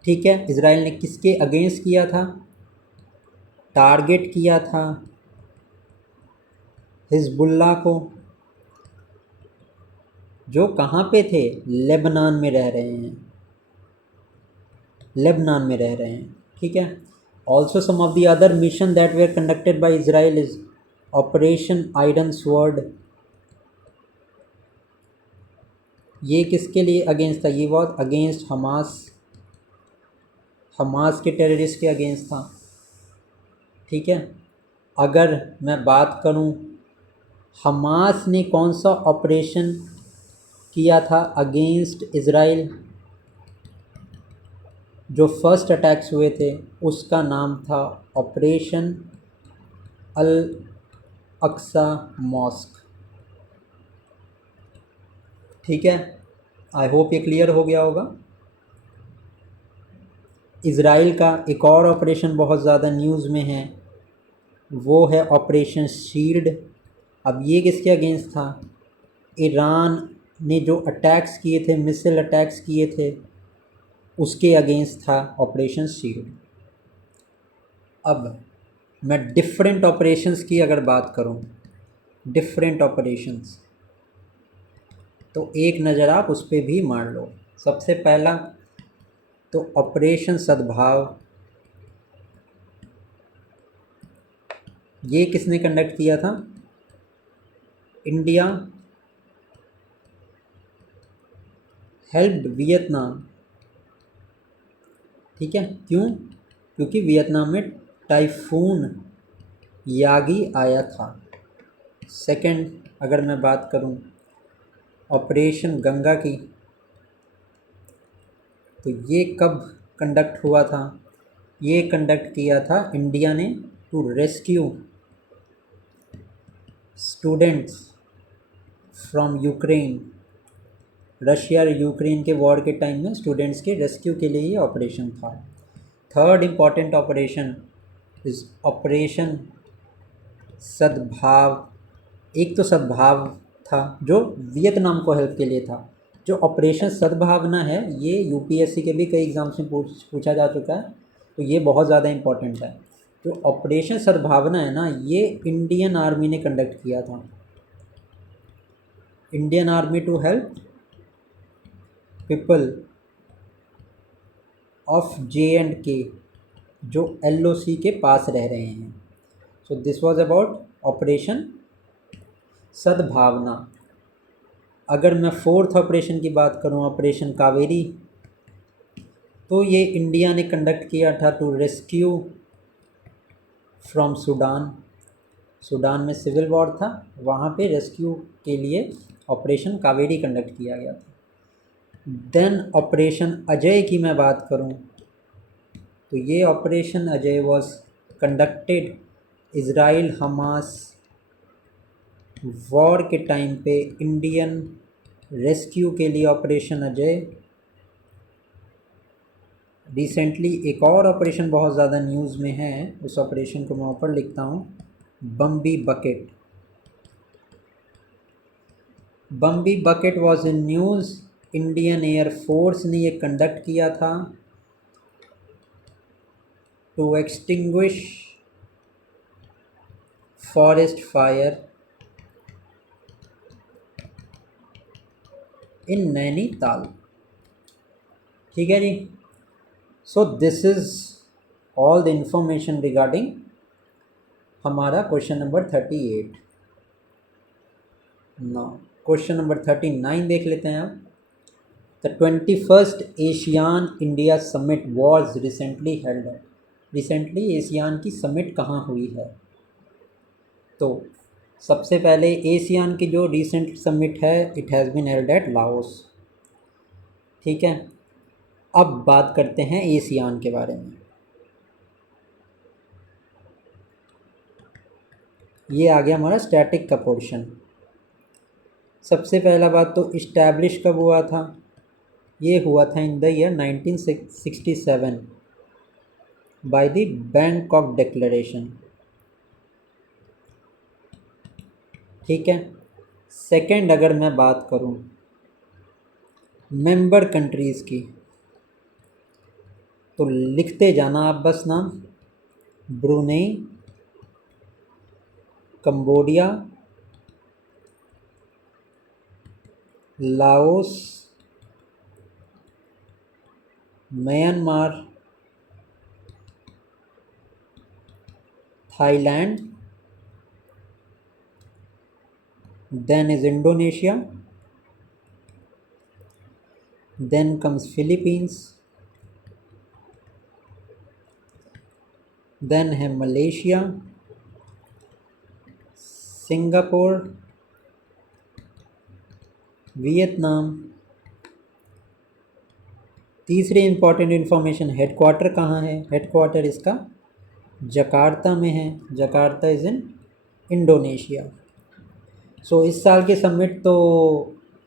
ठीक है, इज़राइल ने किसके अगेंस्ट किया था? टारगेट किया था हिजबुल्लाह को, जो कहाँ पे थे? लेबनान में रह रहे हैं, लेबनान में रह रहे हैं। ठीक है। Also some of the other mission that were conducted by Israel is operation iron sword. ये किसके लिए अगेंस्ट था? ये वॉज अगेंस्ट हमास, हमास के टेररिस्ट के अगेंस्ट था। ठीक है। अगर मैं बात करूं हमास ने कौन सा ऑपरेशन किया था अगेंस्ट इज़राइल, जो फर्स्ट अटैक्स हुए थे उसका नाम था ऑपरेशन अल अक्सा मॉस्क। ठीक है, आई होप ये क्लियर हो गया होगा। इज़राइल का एक और ऑपरेशन बहुत ज़्यादा न्यूज़ में है, वो है ऑपरेशन शील्ड। अब ये किसके अगेंस्ट था? ईरान ने जो अटैक्स किए थे, मिसाइल अटैक्स किए थे, उसके अगेंस्ट था ऑपरेशन शील्ड। अब मैं डिफरेंट ऑपरेशंस की अगर बात करूं, डिफरेंट ऑपरेशंस, तो एक नज़र आप उस पर भी मार लो। सबसे पहला तो ऑपरेशन सद्भाव, ये किसने कंडक्ट किया था? India helped Vietnam. ठीक है, क्यों? क्योंकि वियतनाम में टाइफून यागी आया था। सेकंड अगर मैं बात करूं ऑपरेशन गंगा की, तो ये कब कंडक्ट हुआ था? ये कंडक्ट किया था इंडिया ने to rescue students from Ukraine. Russia और यूक्रेन के वॉर के टाइम में स्टूडेंट्स के रेस्क्यू के लिए ये ऑपरेशन था। Third important operation is operation Sadbhav. एक तो सद्भाव था जो वियतनाम को हेल्प के लिए था। जो ऑपरेशन सद्भावना है ये यूपीएससी के भी कई एग्जाम्स में पूछा जा चुका है, तो ये बहुत ज़्यादा इम्पॉर्टेंट है। जो ऑपरेशन सद्भावना है ना, ये इंडियन आर्मी ने कंडक्ट किया था। Indian army to help people of JNK जो LOC के पास रह रहे हैं। So this was about operation Sadbhavna. अगर मैं फोर्थ ऑपरेशन की बात करूं, ऑपरेशन कावेरी, तो ये इंडिया ने कंडक्ट किया था to rescue from Sudan. Sudan में सिविल वॉर था, वहाँ पे रेस्क्यू के लिए ऑपरेशन कावेरी कंडक्ट किया गया था। देन ऑपरेशन अजय की मैं बात करूं, तो ये operation Ajay was conducted Israel Hamas war के टाइम पे इंडियन रेस्क्यू के लिए ऑपरेशन अजय। रिसेंटली एक और ऑपरेशन बहुत ज़्यादा न्यूज़ में है, उस ऑपरेशन को मैं ऊपर लिखता हूँ, Bambi bucket. Bambi bucket was in news. Indian air force ने ये कंडक्ट किया था to extinguish forest fire in Nainital. ठीक है जी। So this is all the information regarding हमारा question number 38। Now question number 39 देख लेते हैं आप। The 21st ASEAN India summit was recently held. Recently ASEAN की समिट कहाँ हुई है? तो सबसे पहले एशियान की जो रिसेंट समिट है, it has been held at Laos. ठीक है, अब बात करते हैं एशियान के बारे में। ये आ गया हमारा स्टैटिक का पोर्शन। सबसे पहला बात तो इस्टेब्लिश कब हुआ था? ये हुआ था in the year 1967 by the Bangkok declaration. ठीक है, सेकंड अगर मैं बात करूं मेंबर कंट्रीज़ की, तो लिखते जाना आप बस नाम। Brunei, Cambodia, Laos, Myanmar, Thailand, then is Indonesia, then comes Philippines, then है मलेशिया, सिंगापुर, वियतनाम। तीसरी इंपॉर्टेंट इन्फॉर्मेशन, हेडक्वार्टर कहाँ है? हेडक्वार्टर इसका जकार्ता में है। Jakarta is in Indonesia. So इस साल की समिट तो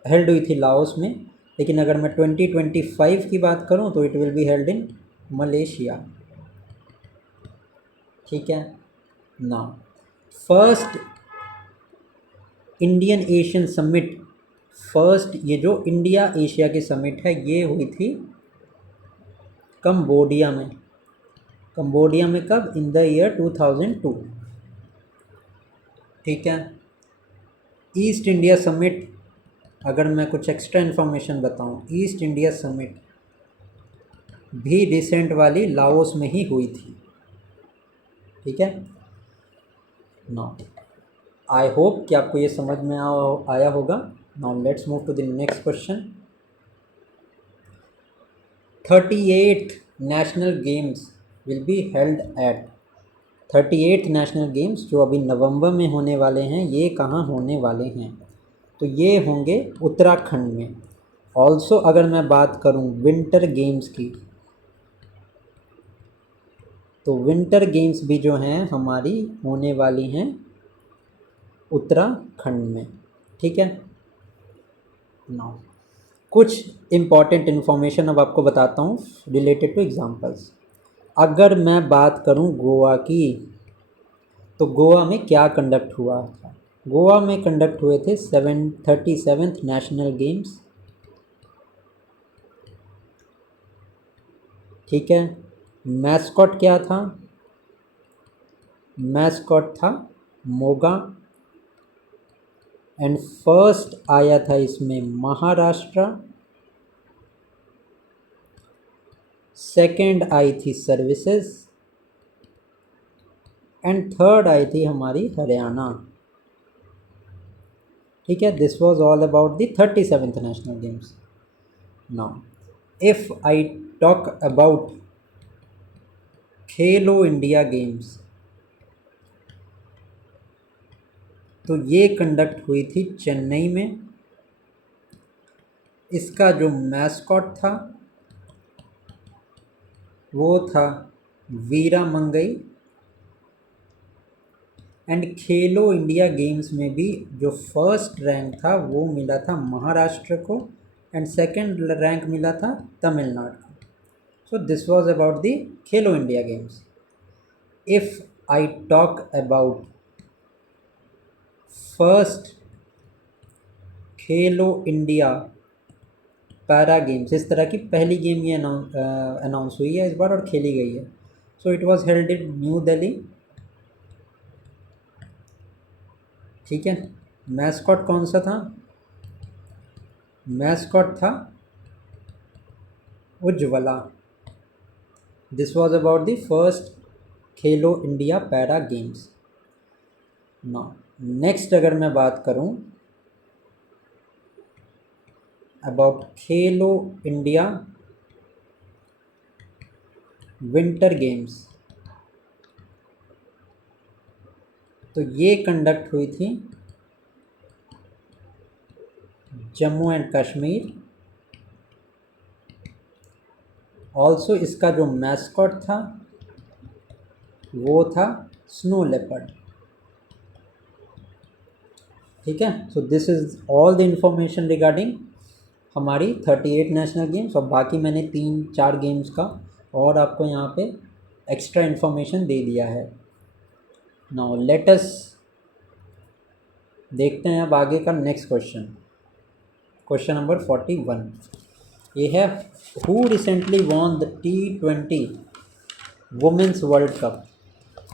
हेल्ड हुई थी लाओस में, लेकिन अगर मैं 2025 की बात करूं तो it will be held in Malaysia. ठीक है ना। First Indian Asian summit, first ये जो इंडिया एशिया की समिट है, ये हुई थी कंबोडिया में। कंबोडिया में कब? इन द ईयर 2002। ठीक है, ईस्ट इंडिया समिट, अगर मैं कुछ एक्स्ट्रा इन्फॉर्मेशन बताऊं, ईस्ट इंडिया समिट भी रिसेंट वाली लाओस में ही हुई थी। ठीक है नाउ, आई होप कि आपको ये समझ में आया होगा। Now let's move to the next question. 38th national games will be held at, 38th national games जो अभी नवंबर में होने वाले हैं, ये कहाँ होने वाले हैं? तो ये होंगे उत्तराखंड में। ऑल्सो अगर मैं बात करूँ विंटर गेम्स की, तो विंटर गेम्स भी जो हैं हमारी होने वाली हैं उत्तराखंड में। ठीक है नाउ, कुछ इम्पॉर्टेंट इन्फॉर्मेशन अब आपको बताता हूँ रिलेटेड टू एग्जांपल्स। अगर मैं बात करूँ गोवा की, तो गोवा में क्या कंडक्ट हुआ था? गोवा में कंडक्ट हुए थे 37th नेशनल गेम्स। ठीक है, मैस्कॉट क्या था? मैस्कॉट था मोगा। एंड फर्स्ट आया था इसमें महाराष्ट्र, सेकंड आई थी सर्विसेज, एंड थर्ड आई थी हमारी हरियाणा। ठीक है, this was all about the 37th national games. Now if I talk about Khelo India games, तो ये कंडक्ट हुई थी चेन्नई में। इसका जो मैस्कॉट था वो था वीरा Mangai. And Khelo India games में भी जो फर्स्ट रैंक था वो मिला था महाराष्ट्र को, एंड सेकंड रैंक मिला था तमिलनाडु को। So this was about the Khelo India games. If I talk about first Khelo India para games, इस तरह की पहली गेम ये अनाउंस हुई है इस बार और खेली गई है। So it was held in New Delhi. ठीक है, मैस्कॉट कौन सा था? मैस्कॉट था Ujjwala. This was about the first Khelo India para games. Now next अगर मैं बात करूं about Khelo India winter games, तो ये कंडक्ट हुई थी जम्मू एंड कश्मीर। ऑल्सो इसका जो मैस्कॉट था वो था स्नो लेपर्ड। ठीक है, so this is all the information regarding हमारी 38 नेशनल गेम्स। और बाकी मैंने 3-4 गेम्स का और आपको यहाँ पे एक्स्ट्रा इन्फॉर्मेशन दे दिया है। नाउ लेट अस देखते हैं अब आगे का नेक्स्ट क्वेश्चन, क्वेश्चन नंबर 41। ये है who recently won the T20 women's world cup.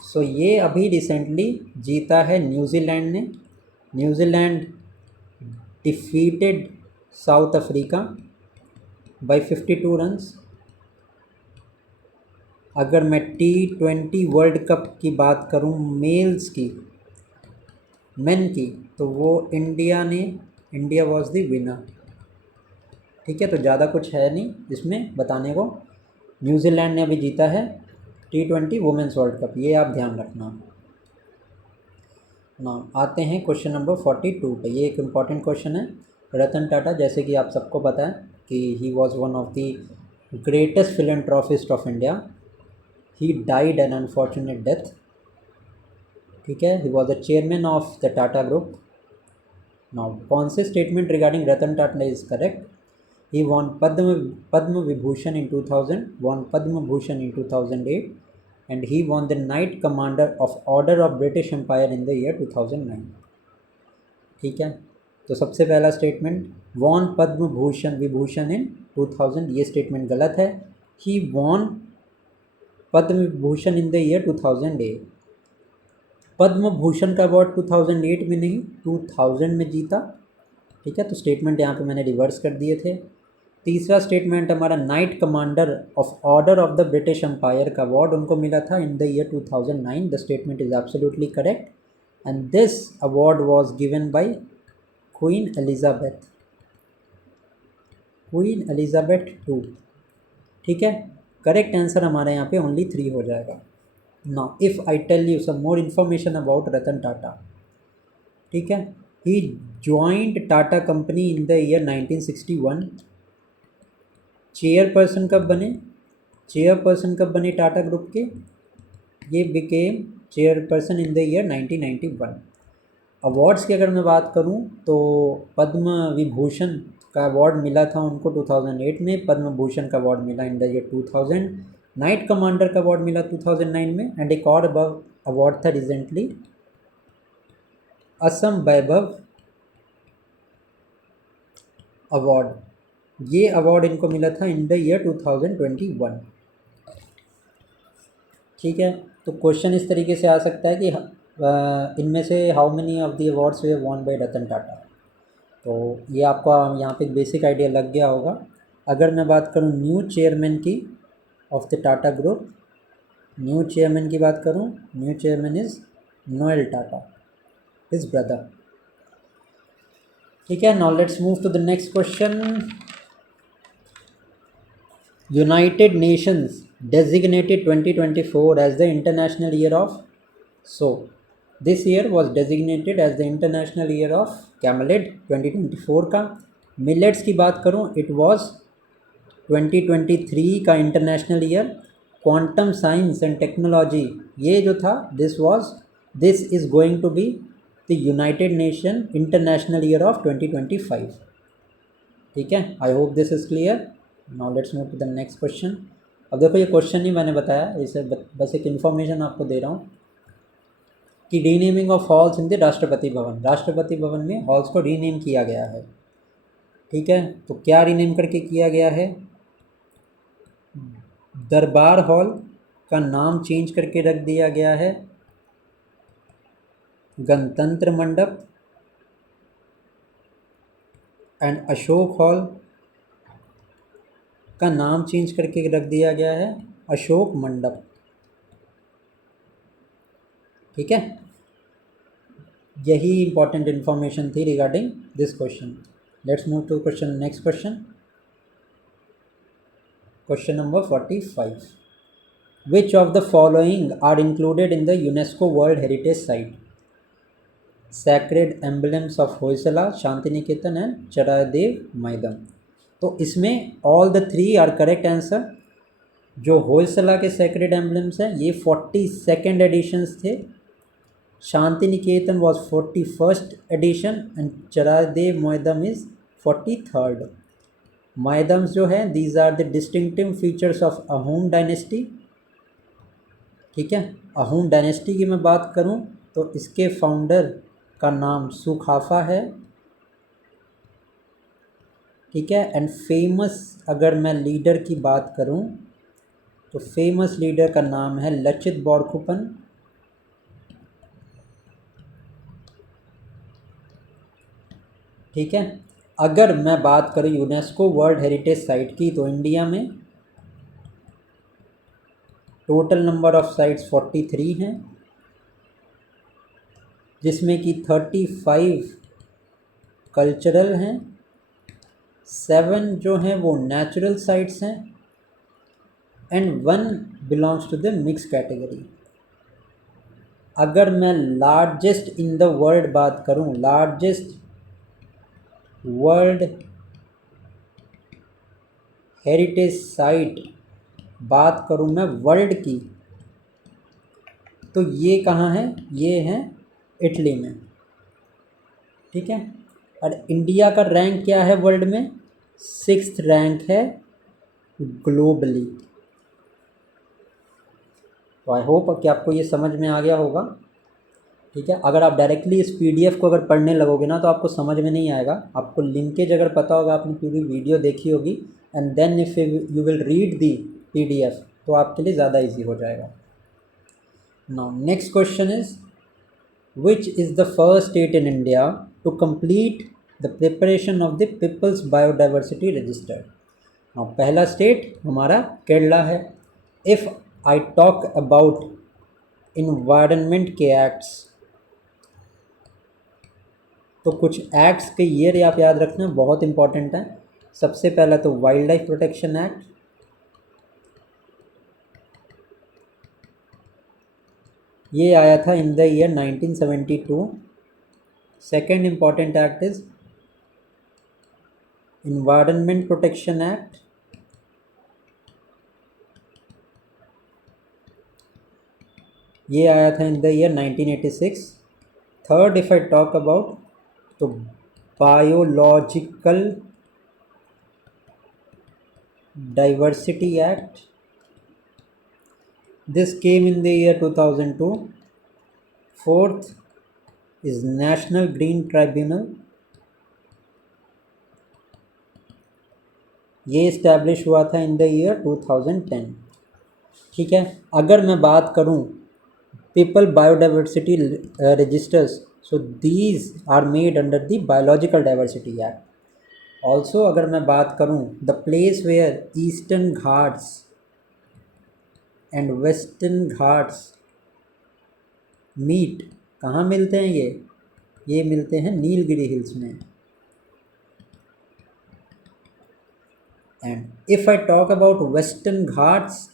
So ये अभी रिसेंटली जीता है न्यूजीलैंड ने। New Zealand defeated South Africa by 52 runs. अगर मैं T20 वर्ल्ड कप की बात करूं मेल्स की, मेन की, तो वो इंडिया वॉज द विनर। ठीक है, तो ज़्यादा कुछ है नहीं इसमें बताने को। न्यूजीलैंड ने अभी जीता है T20 वुमेंस वर्ल्ड कप, ये आप ध्यान रखना ना। आते हैं क्वेश्चन नंबर 42 पे। ये एक इम्पॉर्टेंट क्वेश्चन है। रतन टाटा, जैसे कि आप सबको पता है कि he was one of the greatest philanthropist of India. He died an unfortunate death. ठीक है, he was the chairman of the Tata group. Now कौन से statement regarding Ratan Tata is correct? He won Padma Vibhushan in 2000, won Padma Bhushan in 2008 and he won the Knight Commander of Order of British Empire in the year 2009। ठीक है, तो सबसे पहला statement won Padma Bhushan Vibhushan in 2000, ये statement गलत है। He won Padma Vibhushan in the year 2008। Padma Bhushan का award 2008 में नहीं 2000 में जीता। ठीक है, तो स्टेटमेंट यहाँ पे मैंने रिवर्स कर दिए थे। तीसरा स्टेटमेंट हमारा knight commander of order of the British empire का अवार्ड उनको मिला था in the year 2009। The statement is absolutely correct and this award was given by Queen Elizabeth, Queen Elizabeth two. ठीक है, करेक्ट आंसर हमारे यहाँ पे ओनली 3 हो जाएगा। Now if I tell you some more information about Ratan Tata. ठीक है, he joined Tata company in the year 1961। Chairperson कब बने टाटा ग्रुप के? ये became chairperson in the year 1991। Awards की अगर मैं बात करूं तो पद्म विभूषण का अवार्ड मिला था उनको 2008 में, पद्म भूषण का अवार्ड मिला इन द ईयर 2000, नाइट कमांडर का अवार्ड मिला 2009 में, एंड एक और अवार्ड था रिसेंटली असम वैभव अवार्ड। ये अवार्ड इनको मिला था इन द ईयर 2021। ठीक है, तो क्वेश्चन इस तरीके से आ सकता है कि इनमें से how many of the awards were won by Ratan Tata. तो ये आपको यहाँ पे बेसिक आइडिया लग गया होगा। अगर मैं बात करूँ न्यू चेयरमैन की of the Tata group, new chairman की बात करूँ, new chairman is Noel Tata, his brother. ठीक है, now let's move to the next question. United Nations designated 2024 as the International Year of, so this year was designated as the International Year of Camelid 2024 का। Millets की बात करूँ it was 2023 का international year. Quantum science and technology ये जो था this is going to be the United Nation international year of 2025। ठीक है, I hope this is clear. Now let's move to the next question. अब देखो ये question ही मैंने बताया, इसे बस एक इन्फॉर्मेशन आपको दे रहा हूँ कि renaming of halls in the Rashtrapati Bhavan में हॉल्स को रीनेम किया गया है। ठीक है, तो क्या रीनेम करके किया गया है? दरबार हॉल का नाम चेंज करके रख दिया गया है गणतंत्र मंडप, एंड अशोक हॉल का नाम चेंज करके रख दिया गया है अशोक मंडप। ठीक है, यही इंपॉर्टेंट इन्फॉर्मेशन थी regarding this question. Let's move to question next question, question number 45। Which of the following are included in the UNESCO world heritage site? Sacred ensembles of Hoysala, Shanti Niketan and Charaideo Maidam. तो इसमें all the three are correct answer. जो होयसला के sacred emblems हैं ये 42nd editions थे, Shanti Niketan was 41st edition and Charaideo Maidan is 43rd। Maidams जो है these are the distinctive features of Ahom dynasty. ठीक है, अहोम डायनेस्टी की मैं बात करूं तो इसके फाउंडर का नाम सुखाफा है। ठीक है, एंड फेमस अगर मैं लीडर की बात करूं तो फेमस लीडर का नाम है लचित बोरफुकन। ठीक है, अगर मैं बात करूं यूनेस्को वर्ल्ड हेरिटेज साइट की तो इंडिया में टोटल नंबर ऑफ साइट्स 43 हैं, जिसमें कि 35 कल्चरल हैं, 7 जो हैं वो नेचुरल साइट्स हैं and 1 belongs to the mix category. अगर मैं लार्जेस्ट इन द वर्ल्ड बात करूं, लार्जेस्ट वर्ल्ड हेरिटेज साइट बात करूं मैं वर्ल्ड की, तो ये कहाँ है? ये है इटली में। ठीक है, और इंडिया का रैंक क्या है वर्ल्ड में? 6th रैंक है ग्लोबली। तो आई होप कि आपको ये समझ में आ गया होगा। ठीक है, अगर आप डायरेक्टली इस PDF को अगर पढ़ने लगोगे ना तो आपको समझ में नहीं आएगा। आपको लिंकेज अगर पता होगा, आपने पूरी वीडियो देखी होगी, and then if you will read the PDF तो आपके लिए ज़्यादा इजी हो जाएगा। Now next question is which is the first state in India to complete the preparation of the people's biodiversity register. Now पहला state हमारा Kerala है। If I talk about environment के एक्ट्स, तो कुछ एक्ट्स के year आप याद रखना, बहुत इंपॉर्टेंट है। सबसे पहला तो वाइल्ड लाइफ प्रोटेक्शन एक्ट, ये आया था in the year 1972। Second important act is environment protection act, ये आया था in the year 1986। Third if I talk about तो biological diversity act, this came in the year 2002. Fourth is National Green Tribunal, ये establish हुआ था in the year 2010। ठीक है, अगर मैं बात करूं people biodiversity registers, so these are made under the biological diversity act. Also अगर मैं बात करूं the place where eastern Ghats and western Ghats meet, कहाँ मिलते हैं ये मिलते हैं नीलगिरी हिल्स में। And if I talk about western Ghats,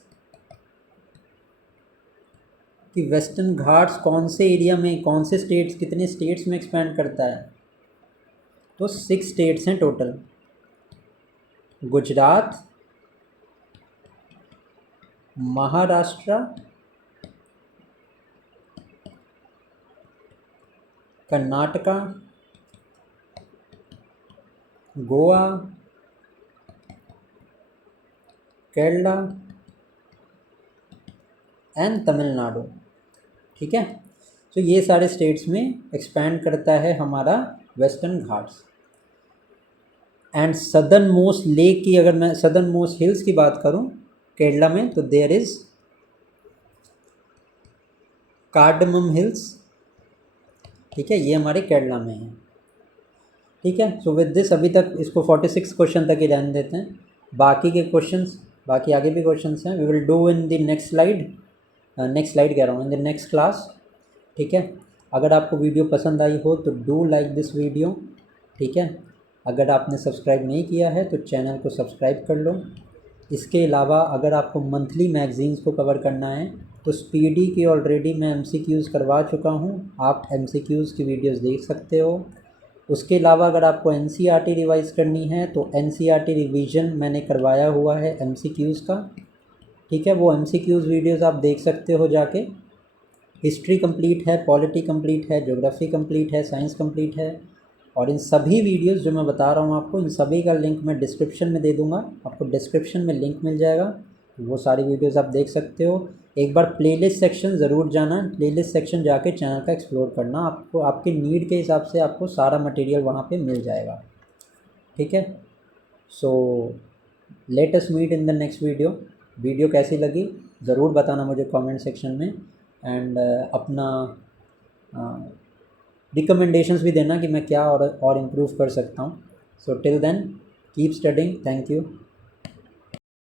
कि वेस्टर्न घाट्स कौन से एरिया में, कौन से स्टेट्स, कितने स्टेट्स में एक्सपैंड करता है, तो 6 स्टेट्स हैं टोटल। गुजरात, महाराष्ट्र, कर्नाटका, गोवा, केरला एंड तमिलनाडु। ठीक है, तो ये सारे स्टेट्स में एक्सपैंड करता है हमारा western Ghats. And southern most lake की, अगर मैं सदर्न मोस्ट हिल्स की बात करूं केरला में, तो देयर इज़ कार्डमम हिल्स। ठीक है, ये हमारे केरला में है। ठीक है, सो विद दिस अभी तक इसको 46 क्वेश्चन तक ही रहने देते हैं। बाकी के क्वेश्चंस, बाकी आगे भी क्वेश्चंस हैं, we will do in the next slide, next slide कह रहा हूँ, इन द नेक्स्ट क्लास। ठीक है, अगर आपको वीडियो पसंद आई हो तो डू लाइक दिस वीडियो। ठीक है, अगर आपने सब्सक्राइब नहीं किया है तो चैनल को सब्सक्राइब कर लो। इसके अलावा अगर आपको मंथली मैगज़ीन्स को कवर करना है तो स्पीडी की ऑलरेडी मैं MCQs करवा चुका हूँ, आप MCQs की वीडियोस देख सकते हो। उसके अलावा अगर आपको NCERT रिवाइज़ करनी है तो NCERT रिवीजन मैंने करवाया हुआ है MCQs का, ठीक है। वो MCQs वीडियोस आप देख सकते हो जाके। हिस्ट्री कंप्लीट है, पॉलिटी कंप्लीट है, ज्योग्राफी कंप्लीट है, साइंस कंप्लीट है, और इन सभी वीडियोस जो मैं बता रहा हूँ आपको, इन सभी का लिंक मैं डिस्क्रिप्शन में दे दूँगा। आपको डिस्क्रिप्शन में लिंक मिल जाएगा, तो वो सारी वीडियोस आप देख सकते हो। एक बार प्लेलिस्ट सेक्शन ज़रूर जाना, प्लेलिस्ट सेक्शन जाके चैनल का एक्सप्लोर करना, आपको आपके नीड के हिसाब से आपको सारा मटेरियल वहाँ पे मिल जाएगा, ठीक है। So let us meet in the next video. Video कैसी लगी ज़रूर बताना मुझे कमेंट सेक्शन में, एंड अपना रिकमेंडेशंस भी देना कि मैं क्या और इम्प्रूव कर सकता हूँ। So till then keep studying, thank you.